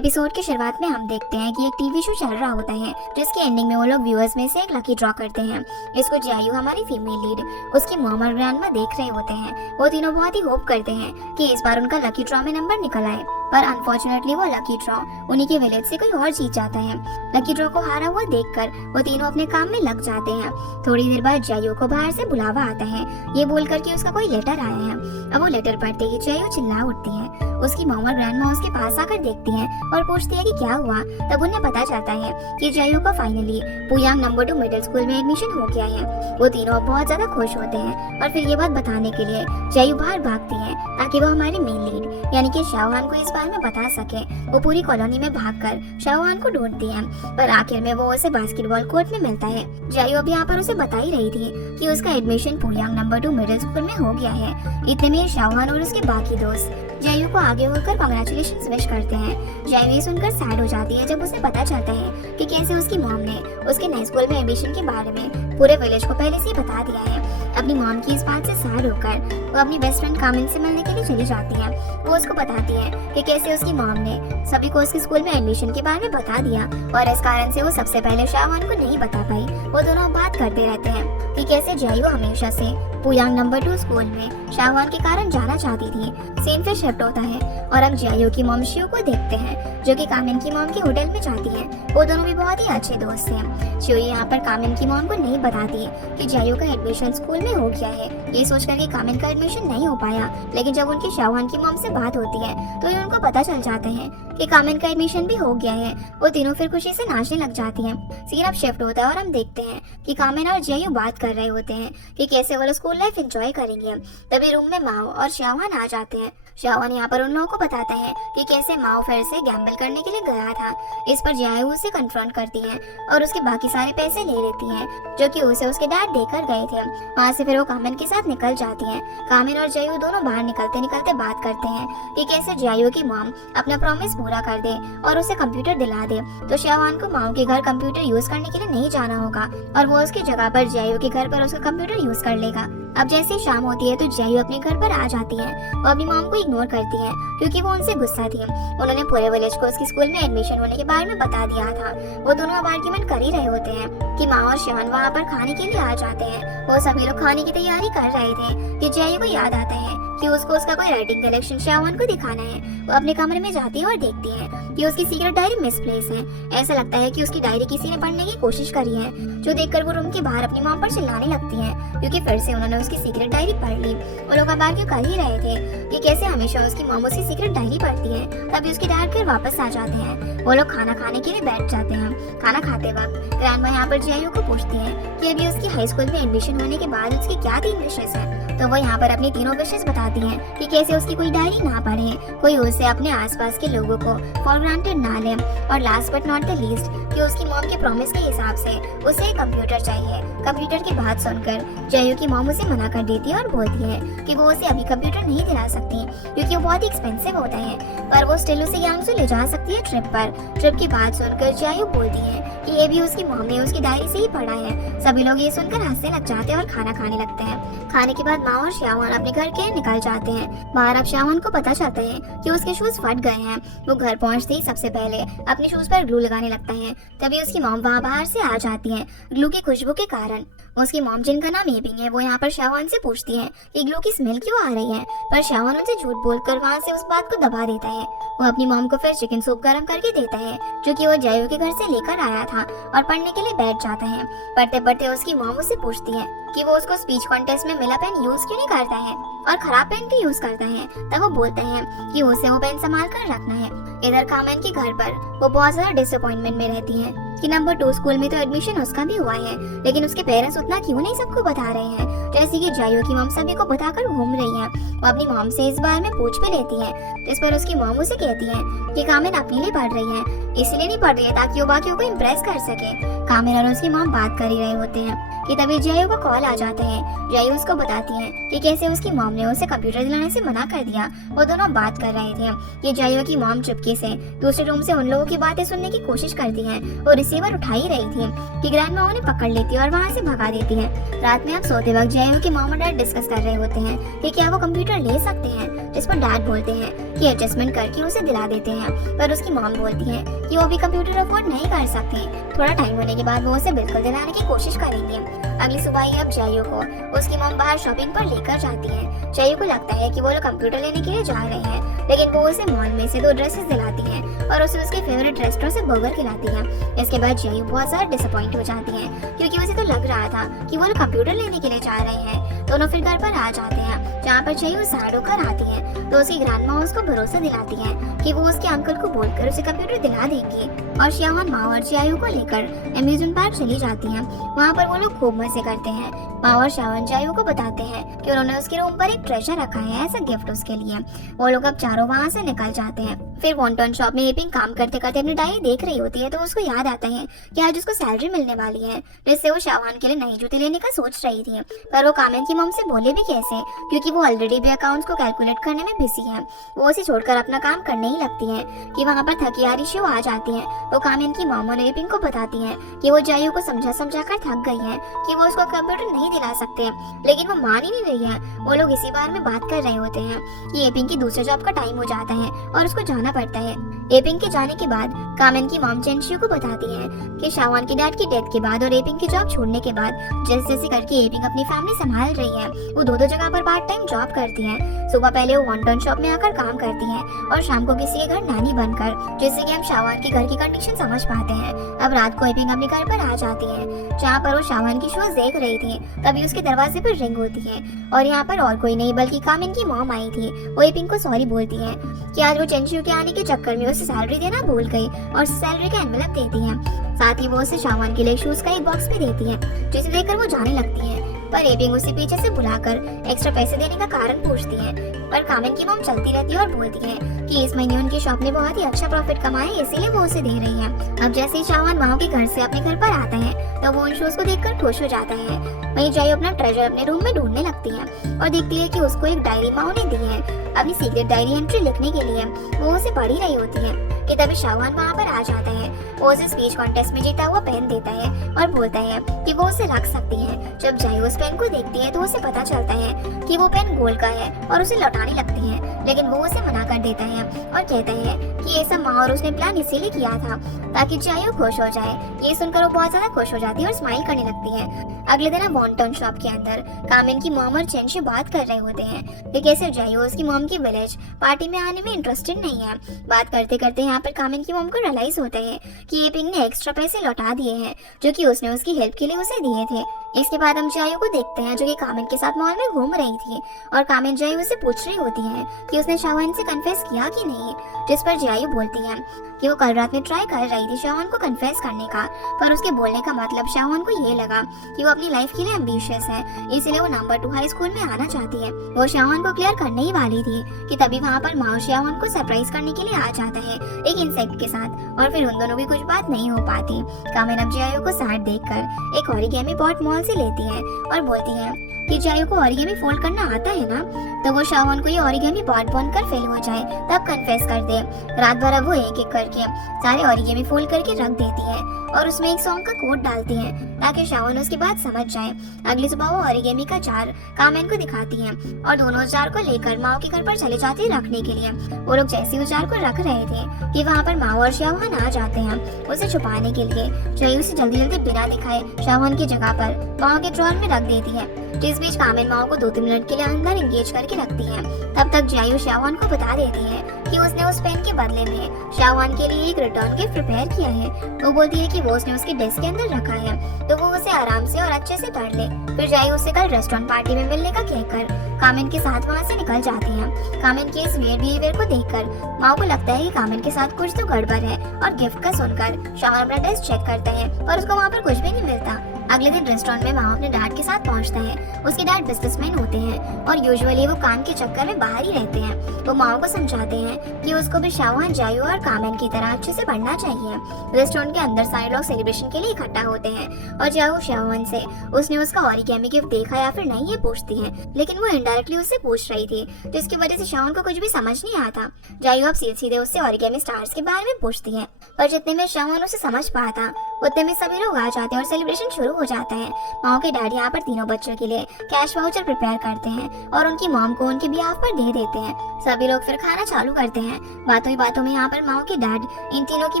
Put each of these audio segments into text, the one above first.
Episode की शुरुआत में हम देखते हैं कि एक टीवी शो चल रहा होता है जिसकी एंडिंग में वो लोग व्यूअर्स में से एक लकी ड्रॉ करते हैं। इसको जायू, हमारी फीमेल लीड, उसकी मॉम और ग्रैंडमा देख रहे होते हैं। वो तीनों बहुत ही होप करते हैं कि इस बार उनका लकी ड्रॉ में नंबर निकल आए, पर अनफॉर्चुनेटली वो लकी ड्रॉ उन्हीं के विलेज से कोई और जीत जाता है। लकी ड्रॉ को हारा हुआ देखकर वो तीनों अपने काम में लग जाते हैं। थोड़ी देर बाद जायू को बाहर से बुलावा आता है, ये बोलकर कि उसका कोई लेटर आया है। अब वो लेटर पढ़ते ही जायू चिल्ला उठती है। उसकी मॉम और ग्रैंडमा उसके पास आकर देखती हैं और पूछती है कि क्या हुआ। तब उन्हें पता चलता है कि जायू को फाइनली पुयांग नंबर 2 मिडिल स्कूल में एडमिशन हो गया है। वो तीनों बहुत ज्यादा खुश होते हैं और फिर ये बात बताने के लिए जायू बाहर भागती है ताकि वो हमारे मेन लीड यानी कि शाओहान को इस बारे में बता सके। वो पूरी कॉलोनी में भागकर शाओहान को ढूंढती है, पर आखिर में वो उसे बास्केटबॉल कोर्ट में मिलता है। जायू अभी यहाँ पर उसे बता ही रही थी कि उसका एडमिशन पुयांग नंबर 2 मिडिल स्कूल में हो गया है। इतने में शाओहान और उसके बाकी दोस्त जायू को आगे होकर कांग्रेचुलेशंस विश करते हैं। जायू ये सुनकर सैड हो जाती है जब उसे पता चलता है कि कैसे उसकी मॉम ने उसके नए स्कूल में एडमिशन के बारे में पूरे विलेज को पहले से ही बता दिया है। अपनी मॉम की इस बात से सैड होकर वो अपनी बेस्ट फ्रेंड कामिन से मिलने के लिए चली जाती है। वो उसको बताती है कि कैसे उसकी मॉम ने सभी को उसके स्कूल में एडमिशन के बारे में बता दिया और इस कारण से वो सबसे पहले शाओहान को नहीं बता पाई। वो दोनों बात करते रहते हैं कि कैसे जायू हमेशा से पुयांग नंबर 2 स्कूल में शाओहान के कारण जाना चाहती थी। सीन फिर शिफ्ट होता है और अब जायू की मॉम शिव को देखते हैं जो कि कामिन की मॉम के होटल में जाती है। वो दोनों भी बहुत ही अच्छे दोस्त हैं। शिव यहाँ पर कामिन की मॉम को नहीं बताती कि जायू का एडमिशन स्कूल में हो गया है, ये सोचकर कि कामिन का एडमिशन नहीं हो पाया। लेकिन जब उनकी शाओहान की मॉम से बात होती है तो ये उनको पता चल जाता है कि कामिन का एडमिशन भी हो गया है। वो तीनों फिर खुशी से नाचने लग जाती हैं। सीन अब शिफ्ट होता है और हम देखते हैं कि कामिन और जायू बात कर रहे होते हैं कि कैसे वो स्कूल लाइफ एंजॉय करेंगे। तभी रूम में माओ और शाओहान आ जाते हैं। शाओहान यहाँ पर उन लोगों को बताता है कि कैसे माओ फिर से गैम्बल करने के लिए गया था। इस पर जायू उसे कन्फ्रंट करती है और उसके बाकी सारे पैसे ले लेती है जो कि उसे उसके डैड देकर गए थे। वहाँ से फिर वो कामिन के साथ निकल जाती है। कामिन और जायू दोनों बाहर निकलते निकलते बात करते हैं कि कैसे जायू की मॉम अपना प्रॉमिस पूरा कर दे और उसे कंप्यूटर दिला दे तो शाओहान को माओ के घर कंप्यूटर यूज करने के लिए नहीं जाना होगा और वो उसकी जगह पर जायू के घर पर उसका कंप्यूटर यूज कर लेगा। अब जैसे शाम होती है तो जायू अपने घर पर आ जाती है। वो अपनी मॉम को इग्नोर करती है क्योंकि वो उनसे गुस्सा थी। उन्होंने पूरे विलेज को उसके स्कूल में एडमिशन होने के बारे में बता दिया था। वो दोनों अब आर्ग्यूमेंट कर ही रहे होते हैं कि माँ और शान वहाँ पर खाने के लिए आ जाते हैं। वो सभी लोग खाने की तैयारी कर रहे थे कि जायू को याद आता है कि उसको उसका कोई राइटिंग कलेक्शन शाओहान को दिखाना है। वो अपने कमरे में जाती है और देखती है कि उसकी सीक्रेट डायरी मिसप्लेस है। ऐसा लगता है कि उसकी डायरी किसी ने पढ़ने की कोशिश करी है, जो देखकर वो रूम के बाहर अपनी मॉम पर चिल्लाने लगती है क्योंकि फिर से उन्होंने उसकी सीक्रेट डायरी पढ़ ली। वो लोग अब आर्ग्यू कर ही रहे थे कि कैसे हमेशा उसकी मॉम उसकी सीक्रेट डायरी पढ़ती है। तभी उसके डैड फिर वापस आ जाते हैं। वो लोग खाना खाने के लिए बैठ जाते हैं। खाना खाते वक्त ग्रैंडमा यहाँ पर जायू को पूछती है कि अभी उसकी हाई स्कूल में एडमिशन होने के बाद उसकी क्या 3 विशेष है। तो वो यहाँ पर अपनी तीनों विशेष बताती हैं कि कैसे उसकी कोई डायरी ना पढ़े, कोई उसे अपने आसपास के लोगों को फॉर ग्रांटेड ना ले और last but not the least कि उसकी मॉम के प्रॉमिस के हिसाब से उसे एक कंप्यूटर चाहिए। कंप्यूटर की बात सुनकर जायू की मॉम उसे मना कर देती है और बोलती है कि वो उसे अभी कंप्यूटर नहीं दिला सकती क्योंकि वो बहुत ही एक्सपेंसिव होता है, पर वो स्टिल उसे यांगसू ले जा सकती है ट्रिप पर। ट्रिप की बात सुनकर जायू बोलती है कि ये भी उसकी मॉम ने उसकी डायरी से ही पढ़ा है। सभी लोग ये सुनकर हंसने लग जाते हैं और खाना खाने लगते हैं। खाने के बाद माँ और शाओहान अपने घर के निकल जाते हैं। बाहर अब शाओहान को पता चलता है कि उसके शूज फट गए हैं। वो घर पहुंचते ही सबसे पहले अपने शूज पर ग्लू लगाने लगता है। तभी उसकी मॉम वहाँ बाहर से आ जाती है ग्लू की खुशबू के कारण। उसकी मॉम, जिनका नाम एबिंग है, वो यहाँ पर शाओहान से पूछती है कि ग्लू की स्मेल क्यों आ रही है, पर शाओहान उनसे झूठ बोलकर वहाँ से उस बात को दबा देता है। वो अपनी मॉम को फिर चिकन सूप गर्म करके देता है जो कि वो जायू के घर से लेकर आया था और पढ़ने के लिए बैठ जाता है। पढ़ते पढ़ते उसकी मॉम उससे पूछती है कि वो उसको स्पीच कॉन्टेस्ट में मिला पेन यूज क्यों नहीं करता है और खराब पेन क्यों यूज करता है। तब वो बोलता है कि उसे वो पेन संभाल कर रखना है। इधर कामिन के घर पर वो बहुत ज्यादा डिसअपॉइंटमेंट में रहती है कि नंबर 2 स्कूल में तो एडमिशन उसका भी हुआ है, लेकिन उसके पेरेंट्स उतना क्यों नहीं सबको बता रहे हैं जैसे कि जायू की मॉम सभी को बताकर घूम रही है। वो अपनी मॉम से इस बारे में पूछ भी लेती है, जिस पर उसकी मॉम उसे कहती है कि कामिन अपने लिए पढ़ रही है, इसलिए नहीं पढ़ रही है ताकि वो बाकियों को इम्प्रेस कर सके। कामिन और उसकी मॉम बात कर ही रहे होते हैं कि तभी जायू का कॉल आ जाता है। जायू उसको बताती है कि कैसे उसकी मॉम ने उसे कंप्यूटर दिलाने से मना कर दिया। वो दोनों बात कर रहे थे कि जायू की मॉम चुपके से दूसरे रूम से उन लोगों की बातें सुनने की कोशिश करती है। वो रिसीवर उठा ही रही थी कि ग्रैंडमा उन्हें पकड़ लेती है और वहाँ से भगा देती है। रात में अब सोते वक्त जायू की मॉम और डैड डिस्कस कर रहे होते हैं कि क्या वो कंप्यूटर ले सकते हैं, जिस पर डैड बोलते हैं की एडजस्टमेंट करके उसे दिला देते हैं, पर उसकी मॉम बोलती है कि वो अभी कंप्यूटर अफोर्ड नहीं कर सकती। थोड़ा टाइम होने के बाद वो उसे बिल्कुल दिलाने की कोशिश करेंगे। अगली सुबह ही अब जायू को उसकी मॉम बाहर शॉपिंग पर लेकर जाती है। जायू को लगता है कि वो लोग कंप्यूटर लेने के लिए जा रहे हैं, लेकिन वो उसे मॉल में से 2 ड्रेसेस दिलाती है और उसे उसके फेवरेट रेस्टोरेंट से बर्गर खिलाती है। इसके बाद जायू बहुत ज़्यादा डिसअपॉइंट हो जाती है, क्योंकि उसे तो लग रहा था कि वो लोग कंप्यूटर लेने के लिए जा रहे हैं। दोनों फिर घर पर आ जाते हैं, जहाँ पर जायू सैड होकर आती है, तो उसकी ग्रैंडमा उसको भरोसा दिलाती है कि वो उसके अंकल को बोलकर उसे कंप्यूटर दिला देंगी। और शाओन माँ और जायू को लेकर अम्यूजमेंट पार्क चली जाती है। वहाँ पर वो लोग खूब मजे करते हैं। माँ और शाओन जायू को बताते हैं कि उन्होंने उसके रूम पर एक ट्रेजर रखा है एज अ गिफ्ट उसके लिए। वो लोग अब चारों वहाँ से निकल जाते हैं। फिर वॉन्टन शॉप में एपिंग काम करते करते अपनी डायरी देख रही होती है, तो उसको याद आता है कि आज उसको सैलरी मिलने वाली है, जिससे वो शाओन के लिए नई जूते लेने का सोच रही थी। पर वो कामेन की मॉम से बोले भी कैसे, क्योंकि वो ऑलरेडी भी अकाउंट्स को कैलकुलेट करने में बिजी है। वो उसे छोड़कर अपना काम करने ही लगती है कि वहाँ पर थकी हारी शिव आ जाती है। वो कामेन की मॉम और एपिंग को बताती है कि वो जायू को समझा समझा कर थक गई है कि वो उसको कंप्यूटर नहीं दिला सकते, लेकिन वो मान ही नहीं रही है। वो लोग इसी बारे में बात कर रहे होते हैं कि एपिंग की दूसरे जॉब का टाइम हो जाता है और उसको जाना पड़ता है। एपिंग के जाने के बाद कामेन की मॉम चेनशियो को बताती है कि शाओन की डैड की डेथ के बाद और एपिंग की जॉब छोड़ने के बाद जैसे जैसे करके एपिंग अपनी फैमिली संभाल रही है। वो दो जगह पर पार्ट टाइम जॉब करती है। सुबह पहले वो वॉन्टन शॉप में आकर काम करती है और शाम को किसी के घर नानी बनकर, जिससे कि हम शाओन के घर की कंडीशन समझ पाते हैं। अब रात को एपिंग अपने घर पर आ जाती है, जहाँ पर वो शाओन की शोज देख रही थी। तभी उसके दरवाजे पर रिंग होती है और यहाँ पर और कोई नहीं बल्कि कामेन की मॉम आई थी। वो एपिंग को सॉरी बोलती है कि आज वो चेनशियो के आने के चक्कर में उसे सैलरी देना भूल गई और सैलरी का एनवेलप देती है। साथ ही वो उसे शाओन के लिए शूज का एक बॉक्स भी देती है, जिसे देखकर वो जाने लगती है। पर एपिंग उसे पीछे से बुलाकर एक्स्ट्रा पैसे देने का कारण पूछती है, पर कामेन की मॉम चलती रहती है और बोलती है कि इस महीने उनकी शॉप ने बहुत ही अच्छा प्रॉफिट कमाया है, इसीलिए वो उसे दे रही है। अब जैसे ही शाओन माओ के घर से अपने घर पर आता है, तो वो उन शूज को देखकर खुश हो जाता है। वहीं जायू अपना ट्रेजर अपने रूम में ढूंढने लगती है और देखती है कि उसको एक डायरी माओ ने दी है अपनी सीक्रेट डायरी एंट्री लिखने के लिए। वो उसे पढ़ ही रही होती है कि तभी शाओन वहाँ पर आ जाता है। वो उसे स्पीच कॉन्टेस्ट में जीता हुआ पेन देता है और बोलता है कि वो उसे रख सकती है। जब जायू उस पेन को देखती है तो उसे पता चलता है कि वो पेन गोल्ड का है और उसे लौटाने लगती है, लेकिन वो उसे मना कर देता है और कहता है कि ये सब माँ और उसने प्लान इसीलिए किया था ताकि जायू खुश हो जाए। ये सुनकर वो बहुत ज्यादा खुश हो जाती है और स्माइल करने लगती है। अगले दिन वॉन्टन शॉप के अंदर कामेन की मॉम और चेनशी बात कर रहे होते हैं कि कैसे जायू उसकी मॉम की विलेज पार्टी में आने में इंटरेस्टेड नहीं है। बात करते करते यहाँ पर कामेन की मॉम को रियलाइज होता है कि एपिंग ने एक्स्ट्रा पैसे लौटा दिए हैं जो कि उसने उसकी हेल्प के लिए उसे दिए थे। इसके बाद हम जायू को देखते हैं जो कि कामेन के साथ मॉल में घूम रही थी और कामेन जायू से पूछ रही होती है कि उसने शाओन से कन्फेस किया कि नहीं, जिस पर जायू बोलती है कि वो कल रात में ट्राई कर रही थी शाओन को कन्फेस करने का, पर उसके बोलने का मतलब शाओन को ये लगा कि वो अपनी लाइफ के लिए एम्बिशियस है, इसलिए वो नंबर 2 हाई स्कूल में आना चाहती है। वो शाओन को क्लियर करने ही वाली थी कि तभी वहाँ पर माओ शाओन को सरप्राइज करने के लिए आ जाता है एक इंसेक्ट के साथ और फिर उन दोनों की कुछ बात नहीं हो पाती। कामेन अब जायू को साथ देखकर एक ओरिगेमी पॉट मॉल से लेती है और बोलती है कि जायू को ओरिगेमी फोल्ड करना आता है ना, तो वो शाओन को ये ओरिगेमी पॉट बनकर फेल हो जाए तब कन्फेस कर दे। रात भर अब वो एक एक करके सारे ओरिगेमी फोल्ड करके रख देती है और उसमें एक सॉन्ग का कोड डालती है ताकि शाओन उसकी बात समझ जाए। अगली सुबह वो ओरिगेमी का जार कामेन को दिखाती है और दोनों जार को लेकर माओ के घर पर चले जाती है रखने के लिए। वो लोग जैसे उस जार को रख रहे थे कि वहाँ पर माओ और शाओन आ जाते हैं उसे छुपाने के लिए। जायू उसे जल्दी जल्दी बिना दिखाए शाओन की जगह पर माओ के ड्रॉर में रख देती है, जिस बीच कामेन माओ को 2-3 मिनट के लिए अंदर एंगेज करके रखती है। तब तक जायू शाओन को बता देती है कि उसने उस पेन के बदले में शाओन के लिए एक रिटर्न गिफ्ट प्रिपेयर किया है। वो बोलती है कि वो उसने उसके डेस्क के अंदर रखा है तो वो उसे आराम से और अच्छे से पढ़ ले। फिर जायू उसे कल रेस्टोरेंट पार्टी में मिलने का कहकर कामेन के साथ वहाँ से निकल जाती है। कामेन के इस वियर्ड बिहेवियर को देखकर माओ को लगता है कि कामेन के साथ कुछ तो गड़बड़ है और गिफ्ट का सुनकर शाओन अपना डेस्क चेक करता है पर उसको वहाँ पर कुछ भी नहीं मिलता। अगले दिन रेस्टोरेंट में माओ अपने डैड के साथ पहुंचता है। उसके डैड बिजनेसमैन होते हैं और यूजुअली वो काम के चक्कर में बाहर ही रहते हैं। वो माओ को समझाते हैं कि उसको भी शाओन, जायू और कामेन की तरह अच्छे से पढ़ना चाहिए। रेस्टोरेंट के अंदर सारे लोग सेलिब्रेशन के लिए इकट्ठा होते हैं और जायू शाओन से उसने उसका ओरिगेमी गिफ्ट देखा या फिर नहीं ये पूछती है, लेकिन वो इनडायरेक्टली उससे पूछ रही थी जिसकी वजह से शाओन को कुछ भी समझ नहीं आता। जायू अब सीधे उससे ओरिगेमी स्टार्स के बारे में पूछती है, पर जितने में शाओन उसे समझ पाता उतने में सभी लोग आ जाते हैं और सेलिब्रेशन शुरू हो जाता है। माओ के डैड यहाँ पर तीनों बच्चों के लिए कैश वाउचर प्रिपेयर करते हैं और उनकी मॉम को उनके ब्याह पर दे देते हैं। सभी लोग फिर खाना चालू करते हैं। बातों ही बातों में यहाँ पर माओ के डैड इन तीनों की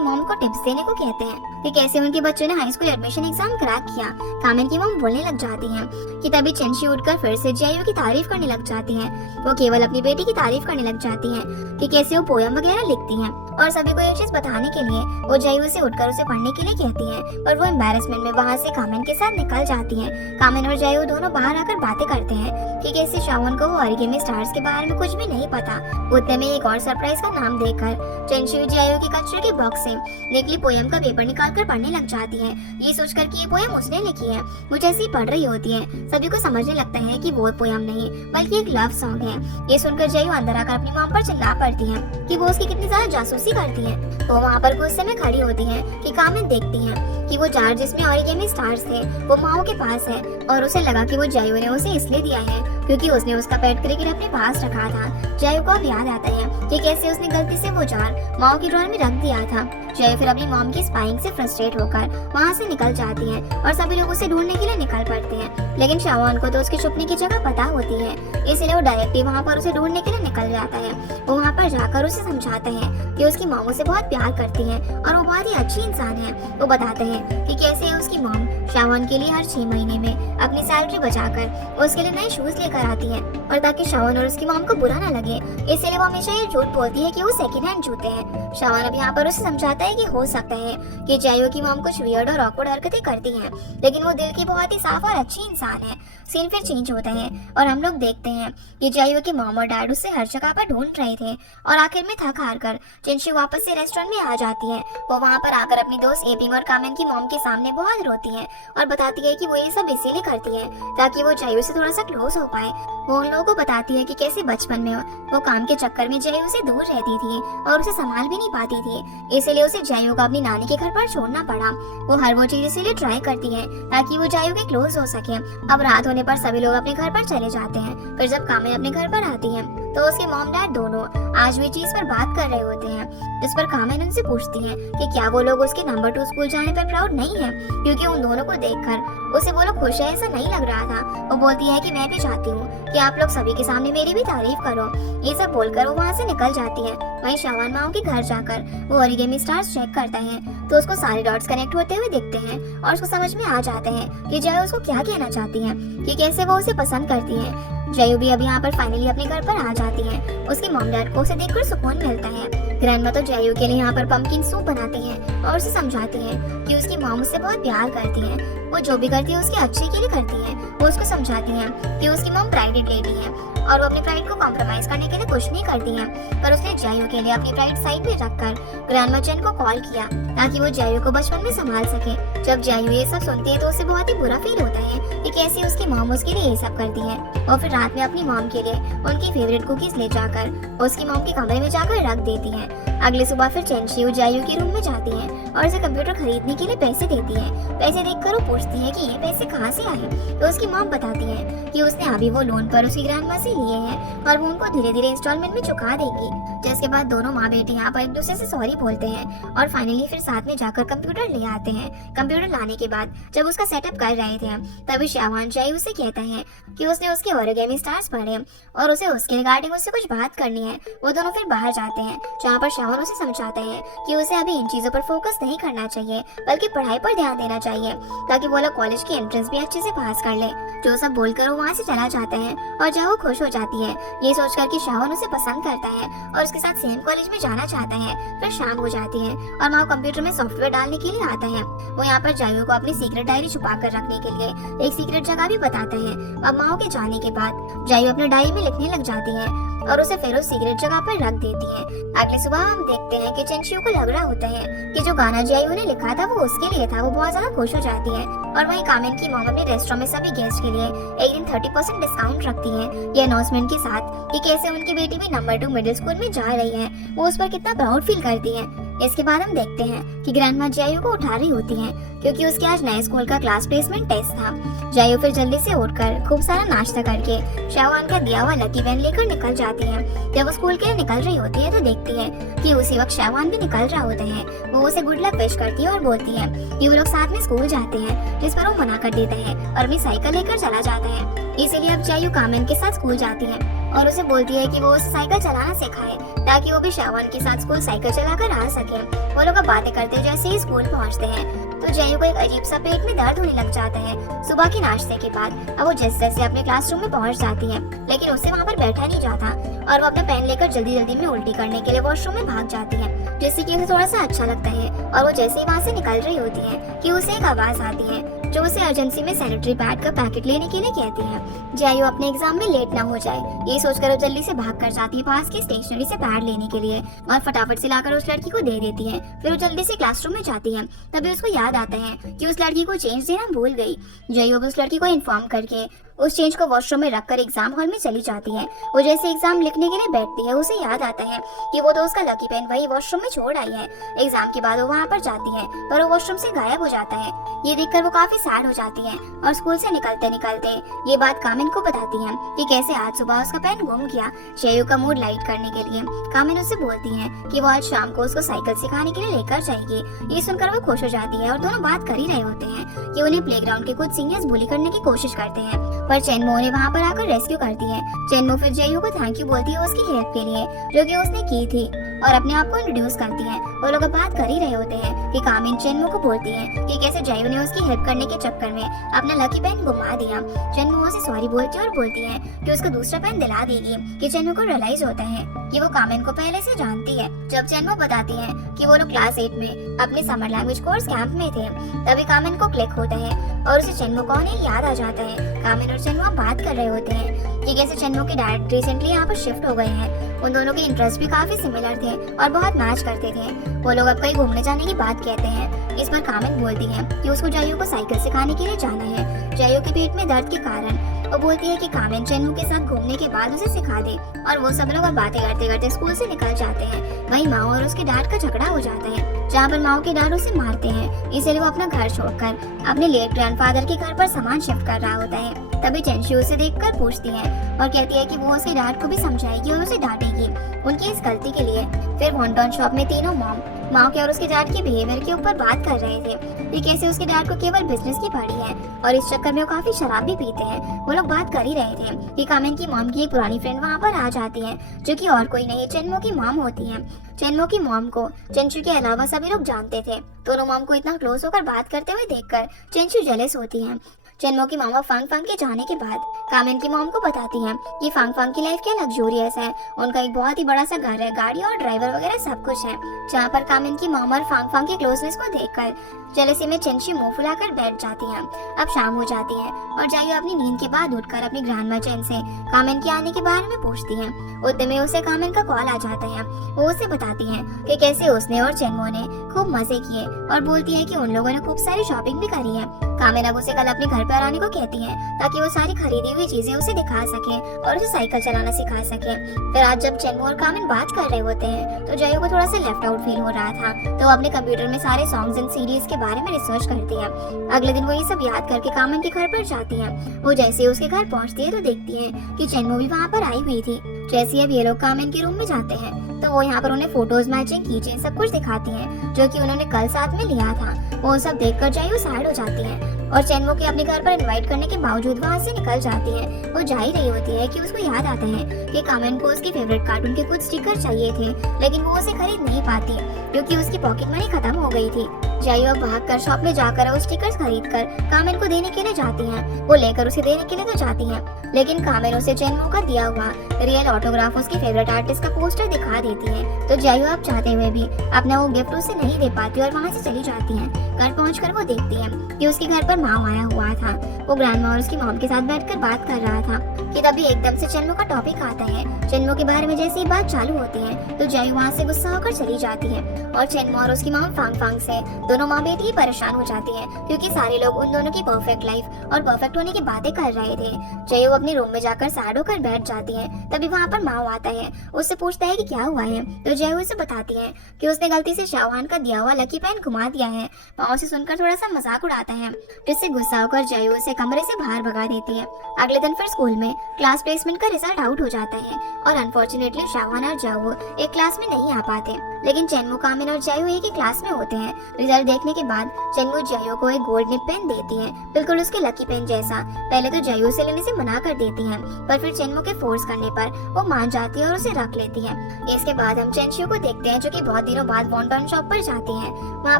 मॉम को टिप्स देने को कहते हैं कि कैसे उनके बच्चों ने high school admission exam crack किया। कामिन की मॉम बोलने लग जाती है कि तभी चेंशी उठकर फिर से जियायू की तारीफ करने लग जाती है। वो केवल अपनी बेटी की तारीफ करने लग जाती है कि कैसे वो पोयम वगैरह लिखती हैं और सभी को ये चीज बताने के लिए वो जियायू से उठकर उसे पढ़ने के लिए कहती है, पर वो एम्बैरेसमेंट में वहाँ से कामिन के साथ निकल जाती है। कामिन और जियायू दोनों बाहर आकर बातें करते हैं कि कैसे शाओन को वो ओरिगेमी स्टार्स के बारे में कुछ भी नहीं पता। उतने में एक और सरप्राइज का नाम देकर चेंशी जियायू के कचरे के बॉक्स से निकली पोयम का पेपर निकाल कर पढ़ने लग जाती है, ये सोचकर कि ये पोयम उसने लिखी है। वो जैसे ही पढ़ रही होती है सभी को समझने लगता है कि वो पोयम नहीं बल्कि एक लव सॉन्ग है। ये सुनकर जियायू अंदर आकर अपनी मॉम पर चिल्ला पड़ती है कि वो उसकी कितनी ज्यादा जासूसी करती है। वो वहाँ पर गुस्से में खड़ी होती है कि कामिन देखती है कि वो जार जिसमें ओरिगेमी स्टार्स थे वो माओ के पास है और उसे लगा कि वो जियायू ने उसे इसलिए दिया है क्योंकि उसने उसका पेट क्रिकेट अपने पास रखा था। जियायू को अब याद आता है कि कैसे उसने गलती से वो जार माओ की ड्रॉर में रख दिया था। जियायू फिर अपनी मॉम की स्पाइंग से फ्रस्ट्रेट होकर वहाँ से निकल जाती है और सभी लोग उसे ढूंढने के लिए निकल पड़ते हैं, लेकिन शाओन को तो उसके छुपने की जगह पता होती है, इसलिए वो डायरेक्टली वहाँ पर उसे ढूंढने के लिए निकल जाता है। वो वहाँ पर जाकर उसे समझाता है कि उसकी मॉम उसे बहुत प्यार करती है और वो बहुत ही अच्छी इंसान है। वो बताते हैं कि कैसे उसकी मॉम शाओन के लिए हर 6 महीने में अपनी सैलरी बचाकर उसके लिए नए शूज लेकर आती है और ताकि शाओन और उसकी मॉम को बुरा ना लगे इसलिए वो हमेशा ये झूठ बोलती है कि वो सेकंड हैंड जूते हैं। शाओन अब यहाँ पर उसे समझाता है कि हो सकता है कि जियायू की मॉम कुछ वियर्ड और ऑकवर्ड हरकतें करती हैं, लेकिन वो दिल की बहुत ही साफ और अच्छी इंसान है। सीन फिर चेंज होता है और हम लोग देखते हैं कि जियायू की मॉम और डैड उसे हर जगह पर ढूंढ रहे थे और आखिर में थक हार कर चेंशी वापस से रेस्टोरेंट में आ जाती है। वो वहाँ पर आकर अपनी दोस्त एपिंग और कामिन की मॉम के सामने बहुत रोती है और बताती है कि वो ये सब इसीलिए करती है ताकि वो जियायू से थोड़ा सा क्लोज हो पाए। वो उन लोगों को बताती है कि कैसे बचपन में वो काम के चक्कर में जियायू से दूर रहती थी और उसे संभाल भी नहीं पाती थी, इसलिए उसे जियायू को अपनी नानी के घर पर छोड़ना पड़ा। वो हर वो चीज इसीलिए ट्राई करती है ताकि वो जियायू के क्लोज हो सके। अब रात होने पर सभी लोग अपने घर पर चले जाते हैं। फिर जब कामिन अपने घर पर आती है तो उसके मॉम डैड दोनों आज भी चीज पर बात कर रहे होते हैं, जिस पर कामिन उनसे पूछती है कि क्या वो लोग उसके नंबर 2 स्कूल जाने पर प्राउड नहीं है, क्योंकि उन दोनों को देखकर उसे वो लोग खुश है ऐसा नहीं लग रहा था। वो बोलती है कि मैं भी चाहती हूँ कि आप लोग सभी के सामने मेरी भी तारीफ करो। ये सब बोलकर वो वहाँ से निकल जाती है। वहीं शाओन माओ के घर जाकर वो ओरिगेमी स्टार्स चेक करता है तो उसको सारे डॉट्स कनेक्ट होते हुए दिखते हैं और उसको समझ में आ जाता है कि जियायू उसको क्या कहना चाहती है, कि कैसे वो उसे पसंद करती है। जियायू भी अब यहाँ पर फाइनली अपने घर पर आ जाती है। उसके मॉम डैड को उसे देखकर सुकून मिलता है। ग्रैंडमा तो जियायू के लिए यहाँ पर पंपकिन सूप बनाती है और उसे समझाती है कि उसकी मॉम उससे बहुत प्यार करती है, वो जो भी करती है उसके अच्छे के लिए करती है। वो उसको समझाती है कि उसकी मॉम प्राइडेड लेडी है और वो अपनी प्राइड को कॉम्प्रोमाइज करने के लिए कुछ नहीं करती है, पर उसने जियायू के लिए अपनी प्राइड साइड में रखकर ग्रैंडमा चेन को कॉल किया ताकि वो जियायू को बचपन में संभाल सके। जब जियायू ये सब सुनती है तो उसे बहुत ही बुरा फील होता है कि कैसे उसकी मॉम उसके लिए ये सब करती है। और फिर रात में अपनी मॉम के लिए उनकी फेवरेट कुकीज ले जाकर उसकी मॉम के कमरे में जाकर रख देती है। अगले सुबह फिर चेंशी जियायू के रूम में जाती है और उसे कंप्यूटर खरीदने के लिए पैसे देती है। पैसे देखकर वो पूछती है कि ये पैसे कहाँ से आए, तो उसकी मॉम बताती है कि उसने अभी वो लोन पर उसकी ग्रैंडमा से लिए हैं और वो उनको धीरे धीरे इंस्टॉलमेंट में चुका देगी। जिसके बाद दोनों माँ बेटी यहाँ पर एक दूसरे से सॉरी बोलते हैं और फाइनली फिर साथ में जाकर कंप्यूटर ले आते हैं। कंप्यूटर लाने के बाद जब उसका सेटअप कर रहे थे तभी शाओन जियायू से कहता है कि उसने उसके ओरिगेमी स्टार्स पढ़े और उसे उसके रिगार्डिंग उससे कुछ बात करनी है। वो दोनों फिर बाहर जाते हैं जहाँ पर शाओन उसे समझाता है कि उसे अभी इन चीजों पर फोकस नहीं करना चाहिए बल्कि पढ़ाई पर ध्यान देना चाहिए ताकि वो लोग कॉलेज की एंट्रेंस भी अच्छे से पास कर ले। जो सब बोलकर वो वहाँ से चला जाता है और जहाँ वो खुश हो जाती है ये सोचकर कि शाओन उसे पसंद करता है और उसके साथ सेम कॉलेज में जाना चाहता है। फिर शाम हो जाती है और माओ कंप्यूटर में सॉफ्टवेयर डालने के लिए आता है। वो यहाँ पर जियायू को अपनी सीक्रेट डायरी छुपा कर रखने के लिए एक सीक्रेट जगह भी बताता है। अब माओ के जाने के बाद जियायू अपने डायरी में लिखने लग जाती है और उसे फिर उस सीक्रेट जगह पर रख देती है। अगले सुबह हम देखते हैं कि चेंशियो को लग रहा होता है कि जो गाना जियायू ने लिखा था वो उसके लिए था। वो बहुत ज्यादा खुश हो जाती है और वहीं कामिन की मॉम अपने रेस्टोरेंट में सभी गेस्ट के लिए एक दिन 30% डिस्काउंट रखती है ये अनाउंसमेंट के साथ कि कैसे उनकी बेटी भी नंबर 2 मिडिल स्कूल में जा रही है। वो उस पर कितना प्राउड फील करती है। इसके बाद हम देखते हैं कि ग्रैंडमा जायू को उठा रही होती हैं क्योंकि उसके आज नए स्कूल का क्लास प्लेसमेंट टेस्ट था। जायू फिर जल्दी से उठकर खूब सारा नाश्ता करके शाहवान का दिया हुआ लकी पेन लेकर निकल जाती है। जब वो स्कूल के लिए निकल रही होती है तो देखती है कि उसी वक्त शाहवान भी निकल रहा होता है। वो उसे गुड लक विश करती है और बोलती है कि वो लोग साथ में स्कूल जाते हैं, जिस पर वो मना कर देता है और अपनी साइकिल लेकर चला जाता है। इसीलिए अब जायू कामिन के साथ स्कूल जाती है और उसे बोलती है कि वो उसे साइकिल चलाना सिखाए ताकि वो भी शाहवान के साथ स्कूल साइकिल चलाकर आ सके। वो लोग अब बातें करते जैसे ही स्कूल पहुंचते हैं तो जायू को एक अजीब सा पेट में दर्द होने लग जाता है सुबह के नाश्ते के बाद। अब वो जैसे जैसे अपने क्लासरूम में पहुंच जाती है लेकिन उससे वहाँ पर बैठा नहीं जाता और वो अपना पेन लेकर जल्दी जल्दी में उल्टी करने के लिए वॉशरूम में भाग जाती है, जिससे कि उसे थोड़ा सा अच्छा लगता है। और वो जैसे ही वहाँ से निकल रही होती है कि उसे एक आवाज आती है जो उसे अर्जेंसी में सैनिटरी पैड का पैकेट लेने के लिए कहती है। जायू अपने एग्जाम में लेट ना हो जाए ये सोचकर वो जल्दी से भाग कर जाती है पास की स्टेशनरी से पैड लेने के लिए और फटाफट से लाकर उस लड़की को दे देती है। फिर वो जल्दी से क्लासरूम में जाती है। तभी उसको याद आता है कि उस लड़की को चेंज देना भूल गई। जायू अब उस लड़की को इन्फॉर्म करके उस चेंज को वॉशरूम में रखकर एग्जाम हॉल में चली जाती है। वो जैसे एग्जाम लिखने के लिए बैठती है उसे याद आता है कि वो तो उसका लकी पेन वही वॉशरूम में छोड़ आई है। एग्जाम के बाद वो वहाँ पर जाती है पर वो वॉशरूम से गायब हो जाता है। ये देखकर वो काफी सैड हो जाती है और स्कूल से निकलते निकलते ये बात कामिन को बताती है कि कैसे आज सुबह उसका पेन गुम गया। जायू का मूड लाइट करने के लिए कामिन उससे बोलती है कि वो आज शाम को उसको साइकिल सिखाने के लिए लेकर जाएगी। ये सुनकर वो खुश हो जाती है और दोनों बात कर ही रहे होते हैं कि उन्हें प्लेग्राउंड के कुछ सीनियर्स बुली करने की कोशिश करते हैं पर चेनमो ने वहाँ पर आकर रेस्क्यू करती है। चेनमो फिर जायू को थैंक यू बोलती है उसकी हेल्प के लिए जो कि उसने की थी और अपने आप को इंट्रोड्यूस करती है। वो लोग अब बात कर ही रहे होते हैं कि कामिन चेनमो को बोलती है कि कैसे जायू ने उसकी हेल्प करने के चक्कर में अपना लकी पेन गुमा दिया। चेनमो उसे सॉरी बोलती है और बोलती है कि उसको दूसरा पेन दिला देगी। कि चेनमो को रियलाइज होता है कि वो कामिन को पहले से जानती है। जब चेनमो बताती है कि वो लोग क्लास 8 में अपने समर लैंग्वेज कोर्स कैंप में थे तभी कामिन को क्लिक होता है और उसे चेनमो का उन्हें याद आ जाता है। कामिन और चेनमो बात कर रहे होते हैं कि कैसे चेनमो के डैड रिसेंटली यहाँ पर शिफ्ट हो गए हैं। उन दोनों के इंटरेस्ट भी काफी सिमिलर थे और बहुत मैच करते थे। वो लोग अब कहीं घूमने जाने की बात कहते हैं। इस पर कामिन बोलती है कि उसको जायू को साइकिल सिखाने के लिए जाना है। जायू के पेट में दर्द के कारण वो बोलती है कि कामिन चेनमो के साथ घूमने के बाद उसे सिखा दे और वो सब लोग अब बातें करते करते स्कूल से निकल जाते हैं। वहीं माओ और उसके डैड का झगड़ा हो जाता है जहाँ पर माओ के डैड उसे मारते हैं। इसलिए वो अपना घर छोड़कर अपने लेट ग्रैंडफादर के घर पर सामान शिफ्ट कर रहा होता है। तभी चेंशी उसे देखकर पूछती है और कहती है कि वो उसके डैड को भी समझाएगी और उसे डांटेगी उनकी इस गलती के लिए। फिर वॉन्टॉन शॉप में तीनों मॉम माओ के और उसके डैड के बिहेवियर के ऊपर बात कर रहे थे कि कैसे उसके डैड को केवल बिजनेस की पड़ी है और इस चक्कर में वो काफी शराब भी पीते हैं। वो लोग बात कर ही रहे थे कि कामिन की मॉम की एक पुरानी फ्रेंड वहाँ पर आ जाती है जो कि और कोई नहीं चेनमो की मॉम होती है। चेनमो की मॉम को चेंशु के अलावा सभी लोग जानते थे। दोनों मॉम को इतना क्लोज होकर बात करते हुए देखकर चेंशु जेलस होती है। चेनमो की मामा फांग फांग के जाने के बाद कामिन की मॉम को बताती हैं कि फांग फांग की लाइफ क्या लग्जूरियस है। उनका एक बहुत ही बड़ा सा घर है, गाड़ी और ड्राइवर वगैरह सब कुछ है। जहाँ पर कामिन की मॉम और फांग फांग की क्लोजनेस को देखकर जेलसी में चेंशी मुंह फुलाकर बैठ जाती है। अब शाम हो जाती है और जायू अपनी नींद के बाद उठकर अपनी ग्रैंडमा चेन से कामिन के आने के बारे में पूछती है। उतने में उसे कामिन का कॉल आ जाता है। वो उसे बताती है कि कैसे उसने और चेनमो ने खूब मजे किए और बोलती है कि उन लोगों ने खूब सारी शॉपिंग भी करी है। कामिन अब उसे कल अपने घर पर आने को कहती है ताकि वो सारी खरीदी हुई चीजें उसे दिखा सके और उसे साइकिल चलाना सिखा सके। फिर आज जब चेनमो और कामिन बात कर रहे होते हैं तो जायू को थोड़ा सा लेफ्ट आउट फील हो रहा था तो वो अपने कंप्यूटर में सारे सॉन्ग्स एंड सीरीज के बारे में रिसर्च करती है। अगले दिन वो ये सब याद करके कामिन के घर पर जाती है। वो जैसे ही उसके घर पहुंचती है तो देखती है कि चेनमो भी वहाँ पर आई हुई थी। जैसे अब ये लोग कामिन के रूम में जाते हैं तो वो यहाँ पर उन्हें फोटोज मैचिंग कीचेन सब कुछ दिखाती है जो कि उन्होंने कल साथ में लिया था। वो सब देखकर जायू सैड हो जाती है और चेनमो के अपने घर पर इनवाइट करने के बावजूद वहाँ से निकल जाती है। वो जा ही रही होती है कि उसको याद आता है कि कामिन को उसकी फेवरेट कार्टून के कुछ स्टिकर चाहिए थे लेकिन वो उसे खरीद नहीं पाती क्योंकि उसकी पॉकेट मनी खत्म हो गई थी। जायू अब भागकर शॉप में जाकर वो स्टिकर्स खरीदकर कामिन को देने के लिए जाती है। वो लेकर उसे देने के लिए तो जाती है लेकिन कामिन उसे चेनमो का दिया हुआ रियल ऑटोग्राफ उसकी फेवरेट आर्टिस्ट का पोस्टर दिखा देती है। तो जायू अब चाहते हुए भी अपना वो गिफ्ट उसे नहीं दे पाती और वहाँ से चली जाती है। घर पहुंचकर वो देखती है कि उसके घर पर माँ आया हुआ था। वो ग्रैंडमा और उसकी मॉम के साथ बैठकर बात कर रहा था कि तभी एकदम से चेनमो का टॉपिक आता है। चेनमो के बारे में जैसे ही बात चालू होती है तो जायू वहाँ से गुस्सा होकर चली जाती है और चेनमो और उसकी मॉम फांग फांग से दोनों माँ बेटी ही परेशान हो जाती हैं क्योंकि सारे लोग उन दोनों की परफेक्ट लाइफ और परफेक्ट होने की बातें कर रहे थे। जयू अपने रूम में जाकर सैड होकर बैठ जाती है। तभी वहाँ पर माओ आता है, उससे पूछता है कि क्या हुआ है, तो जयू उसे बताती है कि उसने गलती से शाहवान का दिया हुआ लकी पेन घुमा दिया है। माओ से सुनकर थोड़ा सा मजाक उड़ाता है, जिससे गुस्सा होकर जयू उसे कमरे से बाहर भगा देती है। अगले दिन फिर स्कूल में क्लास प्लेसमेंट का रिजल्ट आउट हो जाता है और अनफॉर्चुनेटली शाहवान और जयू एक क्लास में नहीं आ पाते, लेकिन चेनमू, कामिन और जयू एक ही क्लास में होते हैं। रिजल्ट देखने के बाद चेनमू जयू को एक गोल्ड निप पेन देती है, बिल्कुल उसके लकी पेन जैसा। पहले तो जयू उसे लेने से मना कर देती है, पर फिर चेनमू के फोर्स करने पर वो मान जाती है और उसे रख लेती है। इसके बाद हम चेनशियो को देखते हैं, जो कि बहुत दिनों बाद वॉन्टन शॉप पर जाती है। वहाँ